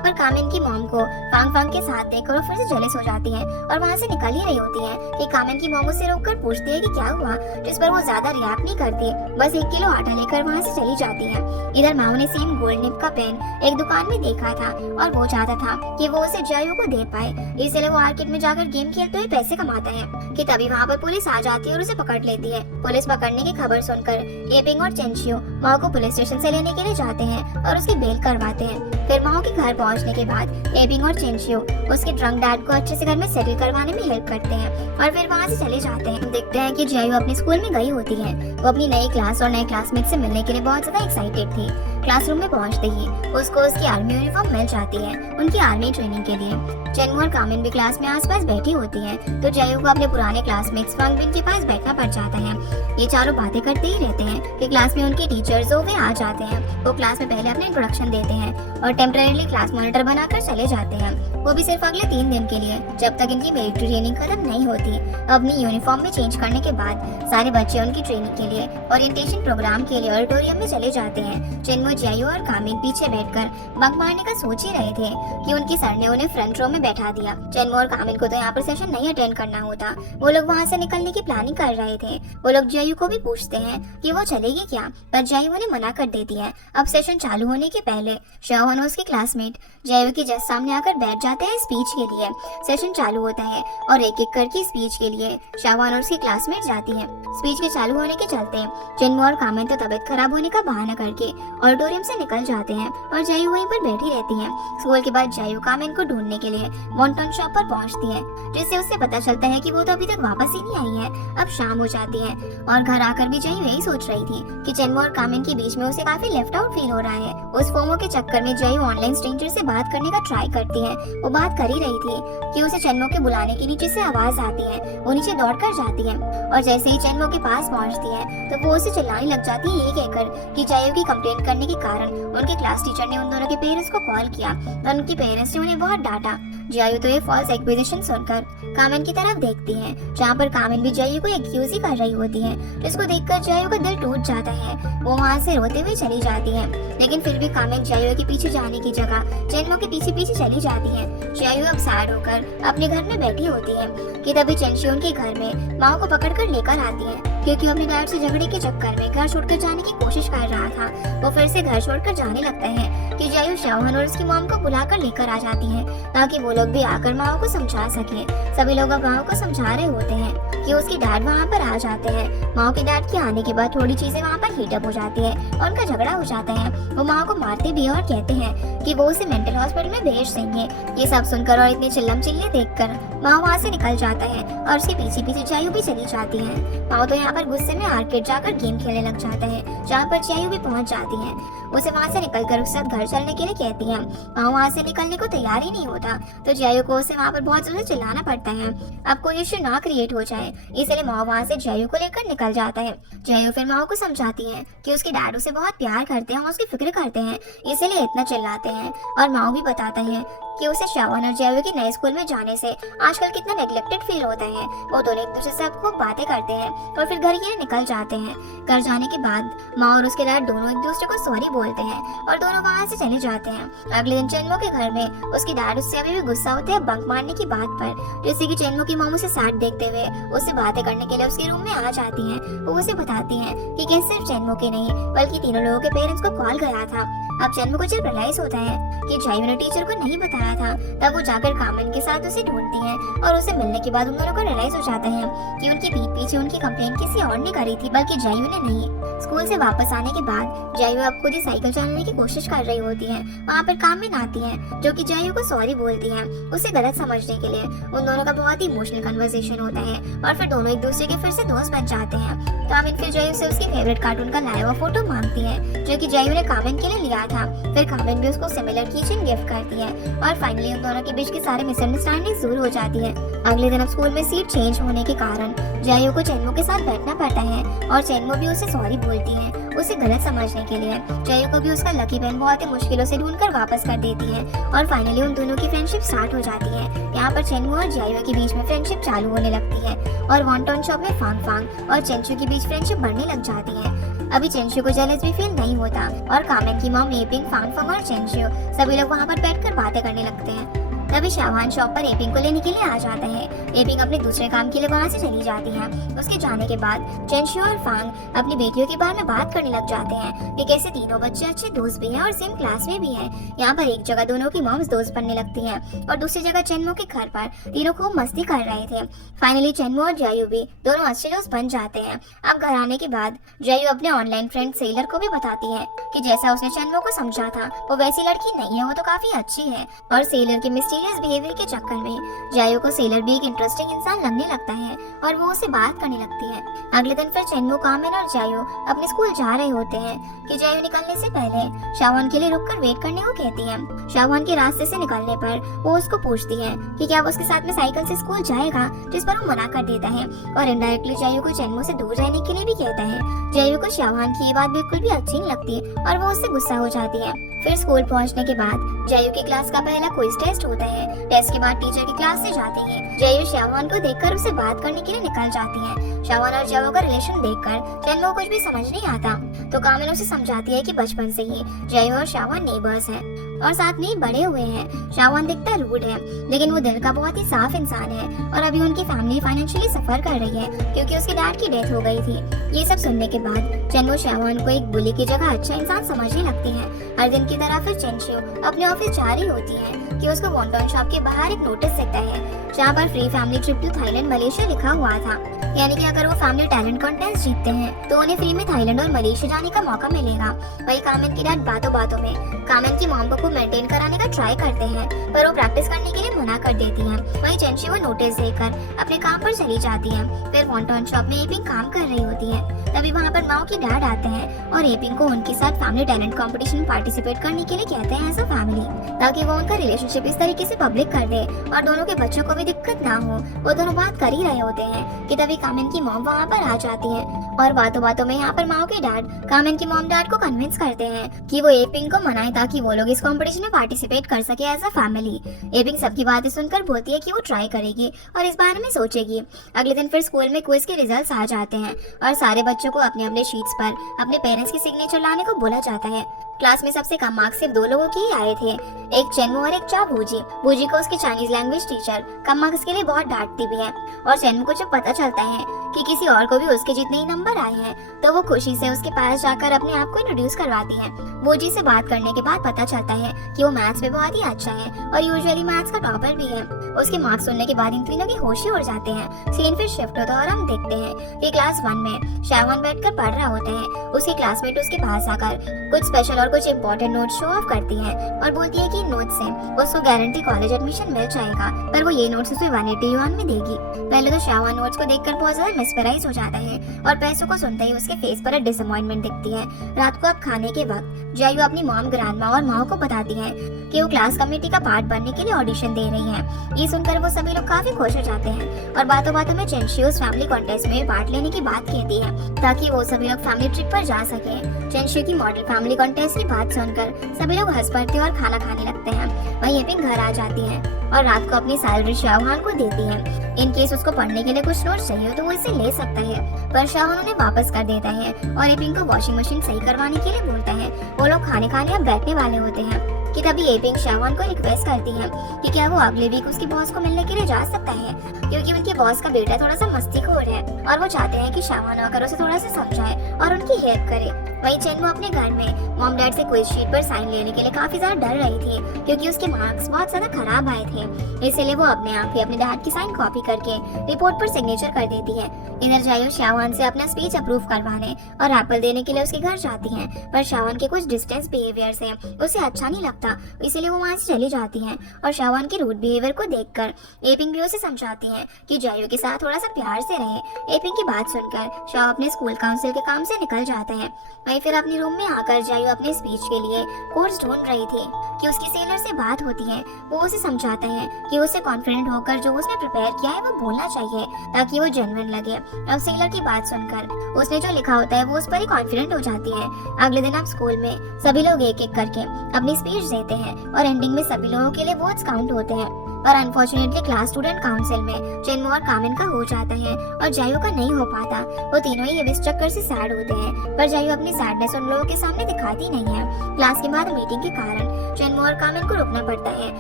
पर कामिन की मॉम को फांग फांग के साथ देखकर वो फिर से जेलस हो जाती है और वहाँ से निकल ही रही होती है कि कामिन की मॉम उसे रोककर पूछती है कि क्या हुआ, जिस पर वो ज्यादा रिएक्ट नहीं करती, बस 1 किलो आटा लेकर वहाँ से चली जाती है। इधर माओ ने सेम गोल्ड निप का पेन एक दुकान में देखा था और वो चाहता था कि वो उसे जयू को दे पाए, इसलिए वो आर्केड में जाकर गेम खेलते हुए पैसे कमाता है कि तभी वहाँ पर पुलिस आ जाती है और उसे पकड़ लेती है। पुलिस पकड़ने की खबर सुनकर एपिंग और चेनशियो माओ को पुलिस स्टेशन से लेने के लिए जाते हैं और उसकी बेल करवाते हैं। फिर माओ के घर पहुँचने के बाद एपिंग और चेनशियो उसके ड्रंक डैड को अच्छे से घर में सेटल करवाने में हेल्प करते हैं और फिर वहाँ से चले जाते हैं। देखते हैं कि जयू अपने स्कूल में गई होती है। वो अपनी नई क्लास और नए क्लासमेट से मिलने के लिए बहुत ज्यादा एक्साइटेड थी। क्लासरूम में पहुंचते ही उसको उसकी आर्मी यूनिफॉर्म मिल जाती है उनकी आर्मी ट्रेनिंग के लिए। चेनमू और कामिन भी क्लास में आसपास बैठी होती है, तो जयू को अपने पुराने क्लासमेट्स फांगबिन के पास बैठना पड़ जाता है। ये चारों बातें करते ही रहते हैं कि क्लास में उनके टीचर्स वे आ जाते हैं। वो क्लास में पहले अपने इंट्रोडक्शन देते हैं और टेम्परेरी क्लास मॉनिटर बनाकर चले जाते हैं, वो भी सिर्फ अगले 3 दिन के लिए, जब तक इनकी मिलिट्री ट्रेनिंग खत्म नहीं होती। अपनी यूनिफॉर्म में चेंज करने के बाद सारे बच्चे उनकी ट्रेनिंग के लिए ओरिएंटेशन प्रोग्राम के लिए ऑडिटोरियम में चले जाते हैं। चेनमू, जयू और कामिन पीछे बैठकर बंक मारने का सोच ही रहे थे कि उनके सर ने उन्हें फ्रंट रो में बैठा दिया। चेनमू और कामिन को तो यहाँ पर सेशन नहीं अटेंड करना होता, वो लोग वहाँ से निकलने की प्लानिंग कर रहे थे। वो लोग जयू को भी पूछते हैं कि वो चलेगी क्या, पर जयू उन्हें मना कर देती है। अब सेशन चालू होने के पहले शाहवान और उसके क्लासमेट जयू के जस्ट सामने आकर बैठ जाते हैं स्पीच के लिए। सेशन चालू होता है और एक एक करके स्पीच के लिए शाहवान और उसकी क्लासमेट जाती है। स्पीच के चालू होने के चलते चेनमू और कामिन तो तबीयत खराब होने का बहाना करके ऑडिटोरियम से निकल जाते हैं और जयू वहीं पर बैठी रहती है। स्कूल के बाद जयू कामिन को ढूंढने के लिए वॉन्टन शॉप पर पहुंचती है, जिससे उससे पता चलता है कि वो तो अभी तक वापस ही नहीं आई है। अब शाम हो जाती है और घर आकर भी जयू यही सोच रही थी कि चेनमू और कामिन के बीच में उसे काफी लेफ्ट आउट फील हो रहा है। उस फोमो के चक्कर में जयू ऑनलाइन स्ट्रेंजर से बात करने का ट्राई करती है। वो बात कर ही रही थी कि उसे चेनमू के बुलाने की नीचे से आवाज आती है। वो नीचे दौड़ कर जाती है और जैसे ही चेनमू के पास पहुंचती है तो वो उसे चिल्लाने लग जाती है, ये कहकर कि जयू की कंप्लेंट करने के कारण उनके क्लास टीचर ने उन दोनों के पेरेंट्स को कॉल किया और उनके पेरेंट्स ने उन्हें बहुत डांटा। जयू तो ये फॉल्स एक्विजिशन सुनकर कामिन की तरफ देखती है, जहाँ पर कामिन भी जयू को एक्यूज ही कर रही होती है, जिसको देखकर जयू का दिल टूट जाता है। वो वहाँ से रोते हुए चली जाती है, लेकिन फिर भी कामिन जयू के पीछे जाने की जगह चेनमू के पीछे पीछे चली जाती है। जयू अब सैड होकर अपने घर में बैठी होती है कि तभी चेनशियो उनके घर में माओ को पकड़कर लेकर आती है, क्योंकि अपने डैड से झगड़े के चक्कर में घर छोड़कर जाने की कोशिश कर रहा था। वो फिर से घर छोड़कर जाने लगता है कि जयू शाहवान और उसकी मॉम को बुलाकर लेकर आ जाती है, ताकि वो लोग भी आकर माओ को समझा सके। सभी लोग अब माओ को समझा रहे होते हैं कि उसके डैड वहाँ पर आ जाते हैं। माओ के डैड के आने के बाद थोड़ी चीजें वहाँ पर हीटअप हो जाती है और उनका झगड़ा हो जाता है। वो माओ को मारते भी और कहते हैं कि वो उसे मेंटल हॉस्पिटल में भेज देंगे। ये सब सुनकर और इतनी चिल्लम चिल्ली देखकर माओ वहाँ से निकल जाता है और उसके पीछे पीछे जयू भी चली जाती है। माओ तो यहाँ पर गुस्से में आर्केड जाकर गेम खेलने लग जाता है, जहाँ पर जयू भी पहुँच जाती है। उसे वहाँ से निकलकर उसके साथ घर चलने के लिए कहती है। माओ वहाँ से निकलने को तैयार ही नहीं होता, तो जयू को उसे वहाँ पर बहुत जोर से चिल्लाना पड़ता है अब कोई इश्यू ना क्रिएट हो जाए, इसलिए माओ वहाँ से जयू को लेकर निकल जाता है। जयू फिर माओ को समझाती है कि उसके डैड उसे बहुत प्यार करते हैं और उसकी फिक्र करते हैं, इसलिए इतना चिल्लाते हैं। और माओ भी बताता है कि उसे शाहवान और जयू के नए स्कूल में जाने से आजकल कितना नेग्लेक्टेड फील होता है। वो दोनों एक दूसरे से खूब बातें करते हैं और फिर घर के लिए निकल जाते हैं। घर जाने के बाद माँ और उसके डैड दोनों एक दूसरे को सॉरी बोलते हैं और दोनों वहाँ से चले जाते हैं। अगले दिन चेनमू के घर में उसके डैड उससे अभी भी गुस्सा होते हैं बंक मारने की बात पर, जैसे कि चेनमू की मॉम उसे सैड देखते हुए उससे बातें करने के लिए उसके रूम में आ जाती हैं। वो उसे बताती हैं कि कैसे सिर्फ चेनमो के नहीं बल्कि तीनों लोगों के पेरेंट्स को कॉल गया था। अब चेनमो को जब रियलाइज होता है कि जायू ने टीचर को नहीं बताया था, तब वो जाकर कामिन के साथ उसे ढूंढती है और उसे मिलने के बाद उन दोनों को रियलाइज हो जाता है कि उनके पीठ पीछे उनकी कंप्लेंट किसी और ने करी थी बल्कि जायू ने नहीं। स्कूल से वापस आने के बाद जायू अब खुद ही साइकिल चलाने की कोशिश कर रही होती है। वहाँ पर कामिन आती है जो कि जायू को सॉरी बोलती है उसे गलत समझने के लिए। उन दोनों का बहुत ही इमोशनल कन्वर्सेशन होता है और फिर दोनों एक दूसरे के फिर से दोस्त बन जाते हैं। कामिन फिर जायू से उसकी फेवरेट कार्टून का लाया हुआ फोटो मांगती है जो कि जायू ने कामिन के लिए लिया था। फिर कामिन भी उसको सिमिलर कीचेन गिफ्ट करती है और फाइनली उन दोनों के बीच की सारी मिसअंडरस्टैंडिंग दूर हो जाती है। अगले दिन अब स्कूल में सीट चेंज होने के कारण जायू को चेनमो के साथ बैठना पड़ता है और चेनमो भी उसे सॉरी बोलती है उसे गलत समझने के लिए। जायू को भी उसका लकी पेन बहुत ही मुश्किलों से ढूंढकर वापस कर देती है और फाइनली उन दोनों की फ्रेंडशिप स्टार्ट हो जाती है। यहाँ पर चेनमो और जायू के बीच में फ्रेंडशिप चालू होने लगती है और वॉन्टॉन शॉप में फांग फांग और चेंशु के बीच फ्रेंडशिप बढ़ने लग जाती है। अभी चेंशु को जेलस भी फील नहीं होता और कामिन की मॉम एपिंग, फांग फांग और चेंशु सभी लोग वहाँ पर बैठकर बातें करने लगते हैं। तभी शाहवान शॉप पर एपिंग को लेने के लिए आ जाता है। एपिंग अपने दूसरे काम के लिए वहाँ से चली जाती है। उसके जाने के बाद चेंशु और फांग अपनी बेटियों के बारे में बात करने लग जाते हैं कि कैसे तीनों बच्चे अच्छे दोस्त भी हैं और सेम क्लास में भी हैं। यहाँ पर एक जगह दोनों की मॉम्स दोस्त बनने लगती हैं और दूसरी जगह चेनमो के घर पर तीनों खूब मस्ती कर रहे थे। फाइनली चेनमो और जायू भी दोनों अच्छे दोस्त बन जाते हैं। अब घर आने के बाद जायू अपने ऑनलाइन फ्रेंड सेलर को भी बताती है कि जैसा उसने चेनमो को समझा था वो वैसी लड़की नहीं है, वो तो काफी अच्छी है। और सेलर की मिस्टीरियस बिहेवियर के चक्कर में जायू को सेलर भी एक इंटरेस्टिंग इंसान लगने लगता है और वो उससे बात करने लगती है। अगले दिन फिर चेनमो, कामिन और जायू अपने स्कूल जा रहे होते हैं कि जायू निकलने से पहले शाहवान के लिए रुककर वेट करने को कहती है। शाहवान के रास्ते से निकलने पर वो उसको पूछती है कि क्या वो उसके साथ में साइकिल से स्कूल जाएगा, जिस पर वो मना कर देता है और इनडायरेक्टली जायू को चेनमो से दूर रहने के लिए भी कहता है। जायू को शाहवान की ये बात बिल्कुल भी अच्छी नहीं लगती और वो उससे गुस्सा हो जाती है। फिर स्कूल पहुंचने के बाद जायू की क्लास का पहला क्विज टेस्ट होता है। टेस्ट के बाद टीचर की क्लास से जाते हैं। जायू शाहवान को देखकर उससे बात करने के लिए निकल जाती है। शाहवान और जायू का रिलेशन देखकर चेनमो को कुछ भी समझ नहीं आता तो कामिन उसे समझाती है कि बचपन से ही जायू और शाहवान नेबर्स हैं और साथ में ही बड़े हुए हैं। शाहवान दिखता रूड है लेकिन वो दिल का बहुत ही साफ इंसान है और अभी उनकी फैमिली फाइनेंशियली सफर कर रही है क्योंकि उसके डैड की डेथ हो गई थी। ये सब सुनने के बाद चेनमो शाहवान को एक बुली की जगह अच्छा इंसान समझने लगती है। हर दिन की तरह फिर चेंशु अपने ऑफिस जा रही होती है कि उसको वॉन्टॉन शॉप के बाहर एक नोटिस दिखता है जहाँ पर free family trip to Thailand Malaysia लिखा हुआ था। यानी कि अगर वो फैमिली टैलेंट कॉन्टेस्ट जीतते हैं तो उन्हें फ्री में थाईलैंड और मलेशिया जाने का मौका मिलेगा। वही कामिन की डैड बातों बातों में कामिन की मॉम को मेंटेन कराने का ट्राई करते हैं पर वो प्रैक्टिस करने के लिए मना कर देती है। वही चेंशु वो नोटिस देखकर अपने काम पर चली जाती है। फिर वॉन्टॉन शॉप में एपिंग काम कर रही होती है। तभी वहाँ पर माओ के डैड आते हैं और एपिंग को उनके साथ फैमिली टैलेंट कंपटीशन में पार्टिसिपेट करने के लिए कहते हैं एज अ फैमिली, ताकि वो उनका रिलेशनशिप इस तरीके से पब्लिक कर दे और दोनों के बच्चों को भी दिक्कत ना हो। वो दोनों बात कर ही रहे होते हैं कि तभी कामिन की मॉम वहाँ पर आ जाती है और बातों बातों में यहाँ पर माओ के डैड कामिन की मॉम डैड को कन्विंस करते हैं कि वो एपिंग को मनाए ताकि वो लोग इस कंपटीशन में पार्टिसिपेट कर सके एज अ फैमिली। एपिंग सबकी बातें सुनकर बोलती है कि वो ट्राई करेगी और इस बारे में सोचेगी। अगले दिन फिर स्कूल में क्विज के रिजल्ट्स आ जाते हैं और सारे बच्चों को अपने अपने शीट्स पर अपने पेरेंट्स की सिग्नेचर लाने को बोला जाता है। क्लास में सबसे कम मार्क्स सिर्फ 2 लोगों के ही आए थे, एक चेनमो और एक चा भूजी। भूजी को उसकी चाइनीज लैंग्वेज टीचर कम मार्क्स के लिए बहुत डांटती भी है और चेनमो को जब पता चलता है कि किसी और को भी उसके जितने ही नंबर आए हैं तो वो खुशी से उसके पास जाकर अपने आप को इंट्रोड्यूस करवाती है। भूजी से बात करने के बाद पता चलता है कि वो मैथ्स में बहुत ही अच्छा है और यूजुअली मैथ्स का टॉपर भी है। उसके मार्क्स सुनने के बाद इन तीनों की होश ही उड़ जाते हैं। सीन फिर शिफ्ट होता है और हम देखते हैं कि क्लास 1 में शाहवान बैठकर पढ़ रहा होता है। उसकी क्लासमेट उसके पास आकर कुछ स्पेशल और कुछ इंपॉर्टेंट नोट शो ऑफ करती है और बोलती है कि इन नोट से उसको गारंटी कॉलेज एडमिशन मिल जाएगा, पर वो ये नोट्स उसे 180 युआन में देगी। पहले तो शाहवान नोट्स को देखकर बहुत ज्यादा मिसप्राइज हो जाता है और पैसों को सुनते ही उसके फेस पर डिसअपॉइंटमेंट दिखती है। रात को अब खाने के वक्त जायू अपनी मॉम, ग्रैंडमा और माओ को बताती है कि वो क्लास कमेटी का पार्ट बनने के लिए ऑडिशन दे रही है। ये सुनकर वो सभी लोग काफी खुश हो जाते हैं और बातों बातों में चेंशु उस फैमिली कॉन्टेस्ट में पार्ट लेने की बात कहती है ताकि वो सभी लोग फैमिली ट्रिप पर जा सके। चेंशु की मॉडल फैमिली कॉन्टेस्ट की बात सुनकर सभी लोग हंस पड़ते और खाना खाने लगते हैं। वहीं एपिंग घर आ जाती है और रात को अपनी सैलरी शाहवान को देती है। इन केस उसको पढ़ने के लिए कुछ नोट्स चाहिए हो तो वो इसे ले सकता है, पर शाहवान उन्हें वापस कर देता है और एपिंग को वॉशिंग मशीन सही करवाने के लिए बोलता है। वो लोग खाने अब बैठने वाले होते हैं कि तभी एपिंग शावान को रिक्वेस्ट करती है कि क्या वो अगले वीक उसकी बॉस को मिलने के लिए जा सकता है, क्योंकि उनके बॉस का बेटा थोड़ा सा मस्तीखोर है और वो चाहते हैं कि शावान आकर उसे थोड़ा सा समझाए और उनकी हेल्प करे। वहीं चेनवो अपने घर में मॉम डैड से क्विज शीट पर साइन लेने के लिए काफी ज्यादा डर रही थी, क्योंकि उसके मार्क्स बहुत ज्यादा खराब आए थे। इसीलिए वो अपने आप ही अपने डैड की साइन कॉपी करके रिपोर्ट पर सिग्नेचर कर देती है। इधर जायो शावान से अपना स्पीच अप्रूव करवाने और एप्पल देने के लिए उसके घर जाती है, पर शावान के कुछ डिस्टेंस बिहेवियर से उसे अच्छा नहीं लगता, इसीलिए वो वहाँ से चली जाती है। और शावान के रूड बिहेवियर को देखकर एपिंग भी उसे समझाती है कि जायो के साथ थोड़ा सा प्यार से रहे। एपिंग की बात सुनकर शाव अपने स्कूल काउंसिल के काम से निकल जाता है। वहीं फिर अपने रूम में आकर जायो अपने स्पीच के लिए कोर्स ढूंढ रही थी कि उसकी सेलर से बात होती है। वो उसे समझाता है कि उसे कॉन्फिडेंट होकर जो उसने प्रिपेयर किया है वो बोलना चाहिए ताकि वो जेन्युइन लगे। अब सेलर की बात सुनकर उसने जो लिखा होता है वो उस पर ही कॉन्फिडेंट हो जाती है। अगले दिन अब स्कूल में सभी लोग एक एक करके अपनी स्पीच देते हैं और एंडिंग में सभी लोगों के लिए वोट्स काउंट होते हैं, पर अनफॉर्चुनेटली क्लास स्टूडेंट काउंसिल में चेनवो और कामिन का हो जाता है और जायो का नहीं हो पाता। वो तीनों ही इस चक्कर से सैड होते हैं, पर जायो अपनी सैडनेस उन लोगों के सामने दिखाती नहीं है। क्लास के बाद मीटिंग के कारण चेनवो और कामिन को रुकना पड़ता है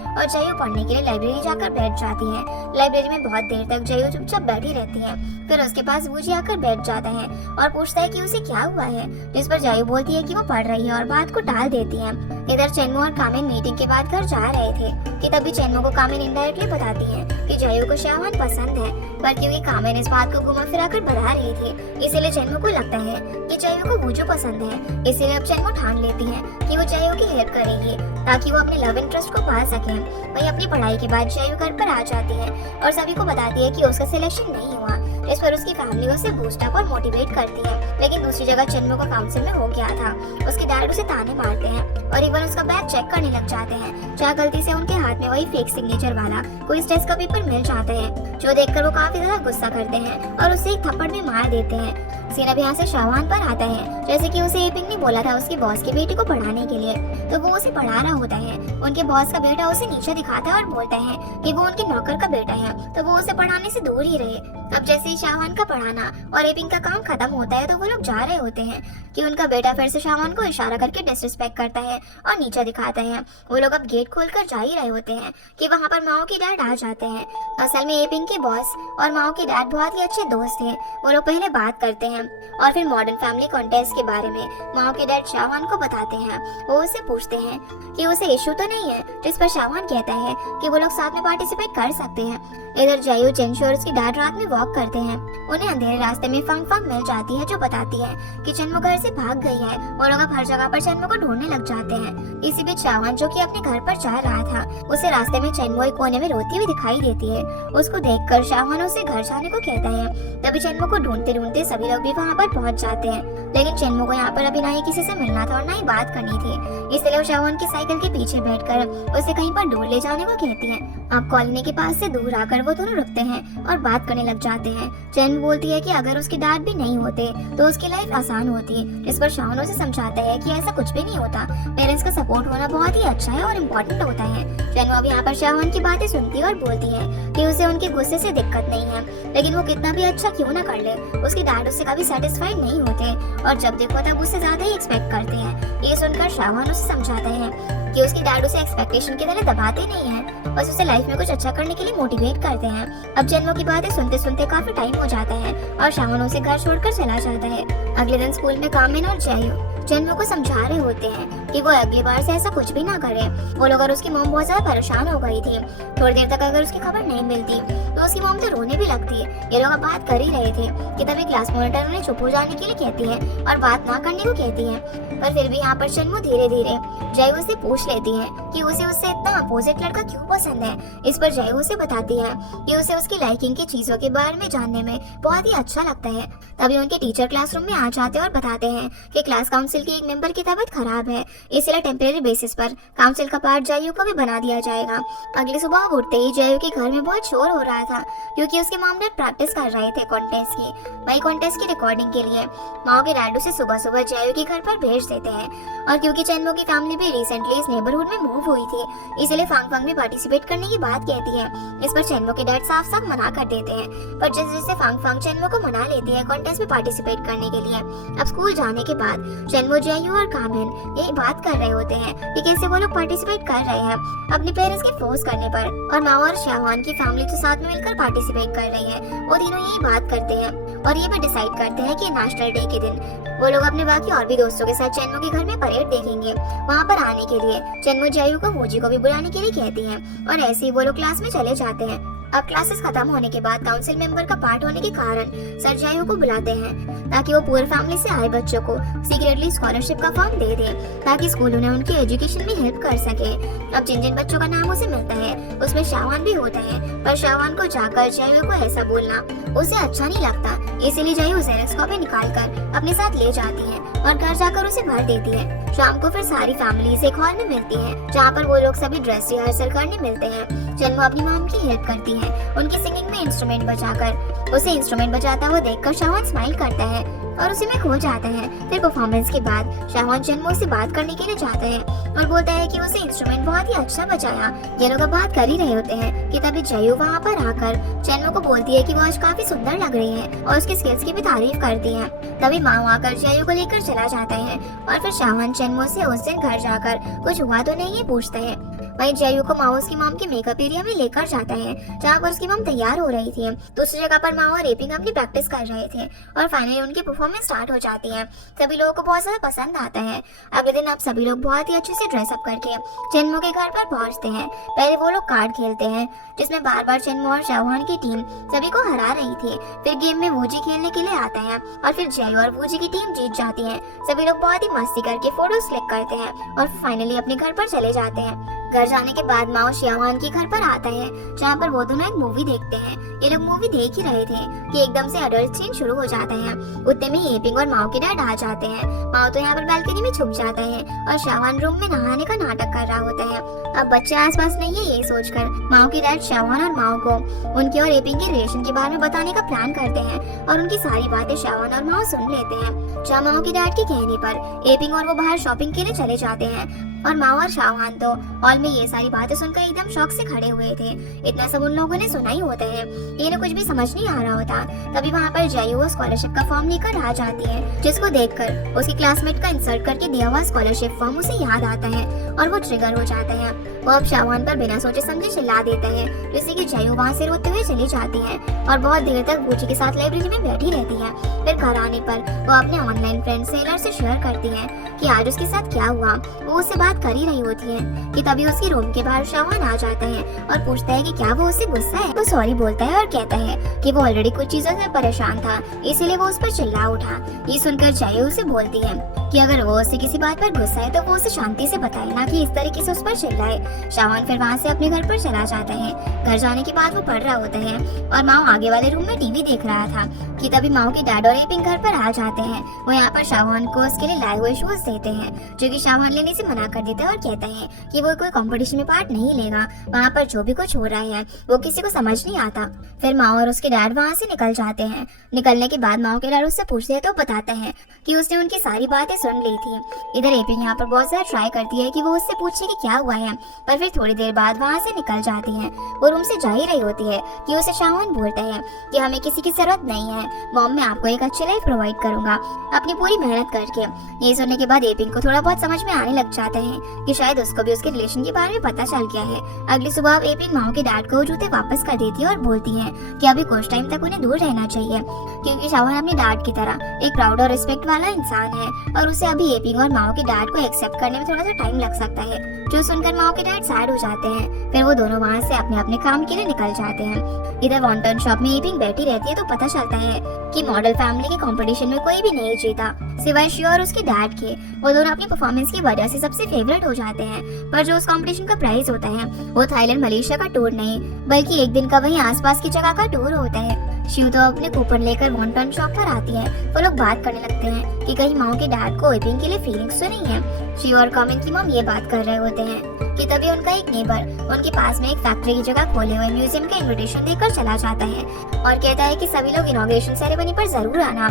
और जायो पढ़ने के लिए लाइब्रेरी जाकर बैठ जाती है। लाइब्रेरी में बहुत देर तक जायो चुपचाप बैठी रहती है। फिर उसके पास वूजी आकर बैठ जाता है और पूछता है कि उसे क्या हुआ है, जिस पर जायो बोलती है कि वो पढ़ रही है और बात को टाल देती है। इधर चेनवो और कामिन मीटिंग के बाद घर जा रहे थे कि तभी चेनवो को कामिन इनडायरेक्टली बताती है कि जायो को शावान पसंद है, पर क्योंकि कामिन इस बात को घुमा फिरा कर बढ़ा रही थी, इसीलिए चेनवो को लगता है कि जायो को वूजू पसंद है। इसीलिए अब चेनवो ठान लेती है कि वो जायो की हेल्प करेगी ताकि वो अपने लव इंटरेस्ट को पा सके। वही अपनी पढ़ाई के बाद जायो घर पर आ जाती है और सभी को बताती है कि उसका सिलेक्शन नहीं हुआ, इस पर उसकी फैमिली उसे बूस्ट अप और मोटिवेट करती है। लेकिन दूसरी जगह चेनवो का काउंसिल में हो गया था। उसके डैड उसे ताने मारते हैं और इवन उसका बैग चेक करने लग जाते हैं, जहाँ गलती से उनके हाथ में वही फेक सिग्नेचर वाला कोई टेस्ट का पेपर मिल जाता है, जो देखकर वो काफी ज्यादा गुस्सा करते हैं और उसे एक थप्पड़ भी मार देते हैं। सीन अब यहाँ से शावान पर आता है। जैसे कि उसे एपिंग ने बोला था उसके बॉस की बेटी को पढ़ाने के लिए, तो वो उसे पढ़ा रहा होता है। उनके बॉस का बेटा उसे नीचे दिखाता है और बोलता है कि वो उनके नौकर का बेटा है, तो वो उसे पढ़ाने से दूर ही रहे। अब जैसे ही शावान का पढ़ाना और एपिंग का काम खत्म होता है तो वो लोग जा रहे होते हैं कि उनका बेटा फिर से शावान को इशारा करके डिसरिस्पेक्ट करता है और नीचे दिखाता है। वो लोग अब गेट खोलकर जा ही रहे होते हैं कि वहाँ पर माओ के डैड आ जाते हैं। असल में एपिंग के बॉस और माओ के डैड बहुत ही अच्छे दोस्त थे। वो लोग पहले बात करते हैं और फिर मॉडर्न फैमिली कॉन्टेस्ट के बारे में माओ के डैड शावान को बताते हैं। वो उससे पूछते हैं कि उसे इशू तो नहीं है, जिस पर शावान कहता है कि वो लोग साथ में पार्टिसिपेट कर सकते हैं। इधर जायो चेंशु और उसकी डैड रात में वॉक करते हैं। उन्हें अंधेरे रास्ते में फंग फंग मिल जाती है, जो बताती है कि चेनवो घर से भाग गई है। वो लोग अब हर जगह पर चेनवो को ढूंढने लग जाते हैं। इसी बीच शावान, जो कि अपने घर पर जा रहा था, उसे रास्ते में चेनवो एक कोने में रोती हुई दिखाई देती है। उसको देखकर शावान उसे घर जाने को कहता है। तभी चेनवो को ढूंढते ढूंढते सभी लोग भी वहाँ पर पहुँच जाते हैं, लेकिन चेनवो को यहाँ पर अभी ना ही किसी से मिलना था और ना ही बात करनी थी, इसलिए वो शावान की साइकिल के पीछे बैठकर उसे कहीं पर दूर ले जाने को कहती है। अब कॉलोनी के पास से दूर आकर वो दोनों रुकते हैं और बात करने लग जाते हैं। चेनवो बोलती है कि अगर उसके डैड भी नहीं होते तो उसकी लाइफ आसान होती, जिस पर शावान उसे समझाता है कि ऐसा कुछ भी नहीं होता, पेरेंट्स का सपोर्ट होना बहुत ही अच्छा है और इम्पोर्टेंट होता है। चेनवो अब यहाँ पर शावान की बातें सुनती है और बोलती है कि उसे उनके गुस्से से दिक्कत नहीं है, लेकिन वो कितना भी अच्छा क्यों ना कर ले, उसके डैड उससे कभी सेटिस्फाइड नहीं होते और जब देखो तब उससे ज्यादा ही एक्सपेक्ट करते हैं। ये सुनकर शावान उसे समझाता है कि उसके डैड उसे एक्सपेक्टेशन की तरह दबाते नहीं हैं, बस उसे लाइफ में कुछ अच्छा करने के लिए मोटिवेट करते हैं। अब चेनवो की बातें सुनते सुनते काफी टाइम हो जाता है और शावान उसे घर छोड़कर चला जाता है। अगले दिन स्कूल में कामिन और जायो चेनवो को समझा रहे होते हैं कि वो अगली बार से ऐसा कुछ भी ना करे। वो लोग और उसकी मॉम बहुत ज्यादा परेशान हो गई थी। थोड़ी देर तक अगर उसकी खबर नहीं मिलती तो उसकी मॉम तो रोने भी लगती। ये लोग अब बात कर ही रहे थे कि तभी क्लास मॉनिटर उन्हें चुप हो जाने के लिए कहती है और बात ना करने को कहती है, पर फिर भी यहाँ पर चेनवो धीरे धीरे जायो से पूछ लेती है कि उसे उससे इतना अपोजिट लड़का क्यों पसंद है। इस पर जायो उसे बताती है कि उसे उसकी लाइकिंग की चीजों के बारे में जानने में बहुत ही अच्छा लगता है। तभी उनके टीचर क्लासरूम में आ जाते हैं और बताते हैं कि क्लास काउंसिल की एक मेंबर की तबीयत खराब है, इसलिए टेम्परेरी बेसिस पर काउंसिल का पार्ट जायो को भी बना दिया जाएगा। अगली सुबह उठते ही जायो के घर में बहुत शोर हो रहा था, क्योंकि उसके मॉम डैड प्रैक्टिस कर रहे थे कॉन्टेस्ट की। वही कॉन्टेस्ट की रिकॉर्डिंग के लिए माओ के डैड उसे सुबह सुबह जायो के घर पर भेज देते हैं। और क्योंकि चेनवो की फैमिली भी रिसेंटली इस नेबरहुड में मूव अप्रूव हुई थी, इसलिए फांग फांग में पार्टिसिपेट करने की बात कहती है। इस पर चेनमो के डैड साफ साफ मना कर देते हैं, पर जैसे जैसे फांग फांग चेनमो को मना लेती है कॉन्टेस्ट में पार्टिसिपेट करने के लिए। अब स्कूल जाने के बाद चेनमो, जियायू और कामिन यही बात कर रहे होते हैं कि कैसे वो लोग पार्टिसिपेट कर रहे हैं अपने पेरेंट्स के फोर्स करने पर, और माओ और शाहवान की फैमिली तो साथ में मिलकर पार्टिसिपेट कर रही है। वो तीनों यही बात करते हैं और ये भी डिसाइड करते हैं कि नेशनल डे के दिन वो लोग अपने बाकी और भी दोस्तों के साथ चेनमो के घर में परेड देखेंगे। वहाँ पर आने के लिए चेनमो जियायू को वूजी को भी बुलाने के लिए कहती है और ऐसे ही वो लोग क्लास में चले जाते हैं। अब क्लासेस खत्म होने के बाद काउंसिल मेंबर का पार्ट होने के कारण सर जियायू को बुलाते हैं ताकि वो पूरे फैमिली से आए बच्चों को सीक्रेटली स्कॉलरशिप का फॉर्म दे दे ताकि स्कूल उन्हें उनके एजुकेशन में हेल्प कर सके। अब जिन जिन बच्चों का नाम उसे मिलता है उसमें शाहवान भी होता है, पर शाहवान को जाकर जियायू को ऐसा बोलना उसे अच्छा नहीं लगता, इसीलिए जियायू जेरॉक्स कॉपी निकाल कर अपने साथ ले जाती है और घर जाकर उसे भर देती है। शाम को फिर सारी फैमिली एक हॉल में मिलती है जहाँ पर वो लोग सभी ड्रेस रिहर्सल करने मिलते हैं। चेनमो अपनी मॉम की हेल्प करती है उनकी सिंगिंग में इंस्ट्रूमेंट बजाकर। उसे इंस्ट्रूमेंट बजाता हुआ देखकर शाहवान स्माइल करता है और उसी में खो जाता है। फिर परफॉर्मेंस के बाद शाहवान चेनमो से बात करने के लिए जाता है और बोलता है कि उसे इंस्ट्रूमेंट बहुत ही अच्छा बजाया। ये लोग अब बात कर ही रहे होते हैं कि तभी जियायू वहाँ पर आकर चेनमो को बोलती है कि वो आज काफी सुंदर लग रही है और उसके स्किल्स की भी तारीफ करती है। तभी माँ आकर जियायू को लेकर चला जाता है और फिर शाहवान चेनमो से उस दिन घर जाकर कुछ हुआ तो नहीं है पूछता है। वहीं जियायू को माओ उसकी मॉम के मेकअप एरिया में लेकर जाता है जहाँ पर उसकी मॉम तैयार हो रही थी। दूसरी जगह पर माओ और एपिंग अपनी प्रैक्टिस कर रहे थे और फाइनली उनकी परफॉर्मेंस स्टार्ट हो जाती है। सभी लोगों को बहुत ज्यादा पसंद आता है। अगले दिन अब सभी लोग बहुत ही अच्छे से ड्रेसअप करके चेनमो के घर पर पहुंचते हैं। पहले वो लोग कार्ड खेलते हैं जिसमें बार बार चेनमो और शाहवान की टीम सभी को हरा रही थी। फिर गेम में वूजी खेलने के लिए आता है और फिर जियायू और वूजी की टीम जीत जाती है। सभी लोग बहुत ही मस्ती करके फोटोज क्लिक करते हैं और फाइनली अपने घर पर चले जाते हैं। घर जाने के बाद माओ शाहवान के घर पर आता है जहाँ पर वो दोनों एक मूवी देखते हैं। ये लोग मूवी देख ही रहे थे कि एकदम से अडल्ट सीन शुरू हो जाता है। उतने में एपिंग और माओ के डैड आ जाते हैं। माओ तो यहाँ पर बालकनी में छुप जाता है और शाहवान रूम में नहाने का नाटक कर रहा होता है। अब बच्चे आसपास नहीं है ये सोचकर माओ के डैड शाहवान और माओ को उनके और एपिंग के रिलेशन के बारे में बताने का प्लान करते हैं और उनकी सारी बातें शाहवान और माओ सुन लेते हैं। जहाँ माओ के डैड के कहने पर एपिंग और वो बाहर शॉपिंग के लिए चले जाते हैं और माओ और शाहवान तो हॉल में ये सारी बातें सुनकर एकदम शौक से खड़े हुए थे। इतना सब उन लोगों ने सुना ही होता है, इन्हें कुछ भी समझ नहीं आ रहा होता। तभी वहाँ पर जियायू स्कॉलरशिप का फॉर्म लेकर आ जाती है जिसको देखकर उसकी क्लासमेट का इंसर्ट करके दिया हुआ स्कॉलरशिप फॉर्म उसे याद आता है और वो ट्रिगर हो जाता है। वो अब शाहवान पर बिना सोचे समझे चिल्ला देता है जिससे कि जियायू वहाँ से रोते हुए चली जाती है और बहुत देर तक वूजी के साथ लाइब्रेरी में बैठी रहती है। फिर घर आने पर वो अपने ऑनलाइन फ्रेंड सेलर से शेयर करती है कि आज उसके साथ क्या हुआ। वो उससे बात कर ही रही होती है कि तभी उसके रूम के बाहर शाहवान आ जाता है और पूछता है कि क्या वो उससे गुस्सा है। वो सॉरी बोलता है और कहता है कि वो ऑलरेडी कुछ चीजों से परेशान था इसीलिए वो उस पर चिल्ला उठा। ये सुनकर जियायू उसे बोलती है कि अगर वो उससे किसी बात पर गुस्सा है तो वो उसे शांति से बताए, ना कि इस तरीके से उस पर चिल्लाए। शाहवान फिर वहाँ से अपने घर पर चला जाता है। घर जाने के बाद वो पढ़ रहा होता है और माओ आगे वाले रूम में टीवी देख रहा था कि तभी माओ के डैड और एपिंग घर पर आ जाते हैं। वो यहाँ पर शाहवान को उसके लिए लाए हुए शूज देते हैं जो कि शाहवान लेने से मना कर देता है और कहता है कि वो कोई कंपटीशन में पार्ट नहीं लेगा। वहाँ पर जो भी कुछ हो रहा है वो किसी को समझ नहीं आता। फिर माओ और उसके डैड वहाँ से निकल जाते हैं। निकलने के बाद माओ के डैड उससे पूछते हैं तो बताता है कि उसने उनकी सारी बातें सुन ली थी। इधर एपिंग यहाँ पर बहुत ज़्यादा ट्राई करती है कि वो उससे पूछे कि क्या हुआ है, पर फिर थोड़ी देर बाद वहाँ से निकल जाती है। वो रूम से जा ही रही होती है कि उसे शाहवान बोलता है कि हमें किसी की जरूरत नहीं है, मॉम मैं आपको एक अच्छी लाइफ प्रोवाइड करूंगा अपनी पूरी मेहनत करके। ये सुनने के बाद एपिंग को थोड़ा बहुत समझ में आने लग जाता है कि शायद उसको भी उसके रिलेशन के बारे में पता चल गया है। अगली सुबह अब एपिंग माओ के डैड को जूते वापस कर देती है और बोलती है कि अभी कुछ टाइम तक उन्हें दूर रहना चाहिए क्योंकि शाहवान अपने डैड की तरह एक प्राउड और रिस्पेक्ट वाला इंसान है और उसे अभी एपिंग और माओ के डैड को एक्सेप्ट करने में थोड़ा सा टाइम लग सकता है। जो सुनकर माओ के डैड सैड हो जाते हैं। फिर वो दोनों वहाँ से अपने अपने काम के लिए निकल जाते हैं। इधर वॉन्टन शॉप में एपिंग बैठी रहती है तो पता चलता है कि मॉडल फैमिली के कंपटीशन में कोई भी नहीं जीता सिवाय शी और उसके डैड के। वो दोनों अपनी परफॉर्मेंस की वजह से सबसे फेवरेट हो जाते हैं, पर जो उस कंपटीशन का प्राइज होता है वो थाईलैंड मलेशिया का टूर नहीं बल्कि एक दिन का वहीं आसपास की जगह का टूर होता है। शिव तो अपने कूपन लेकर वॉन्टन शॉप पर आती है। वो लोग बात करने लगते हैं कि कहीं माओ के डैड को एपिंग के लिए फीलिंग्स तो नहीं है। शिव और कॉमिन की मॉम ये बात कर रहे होते हैं कि तभी उनका एक नेबर उनके पास में एक फैक्ट्री की जगह खोले हुए म्यूजियम का इन्विटेशन देकर चला जाता है और कहता है कि सभी लोग इनॉग्रेशन सेरेमनी पर जरूर आना।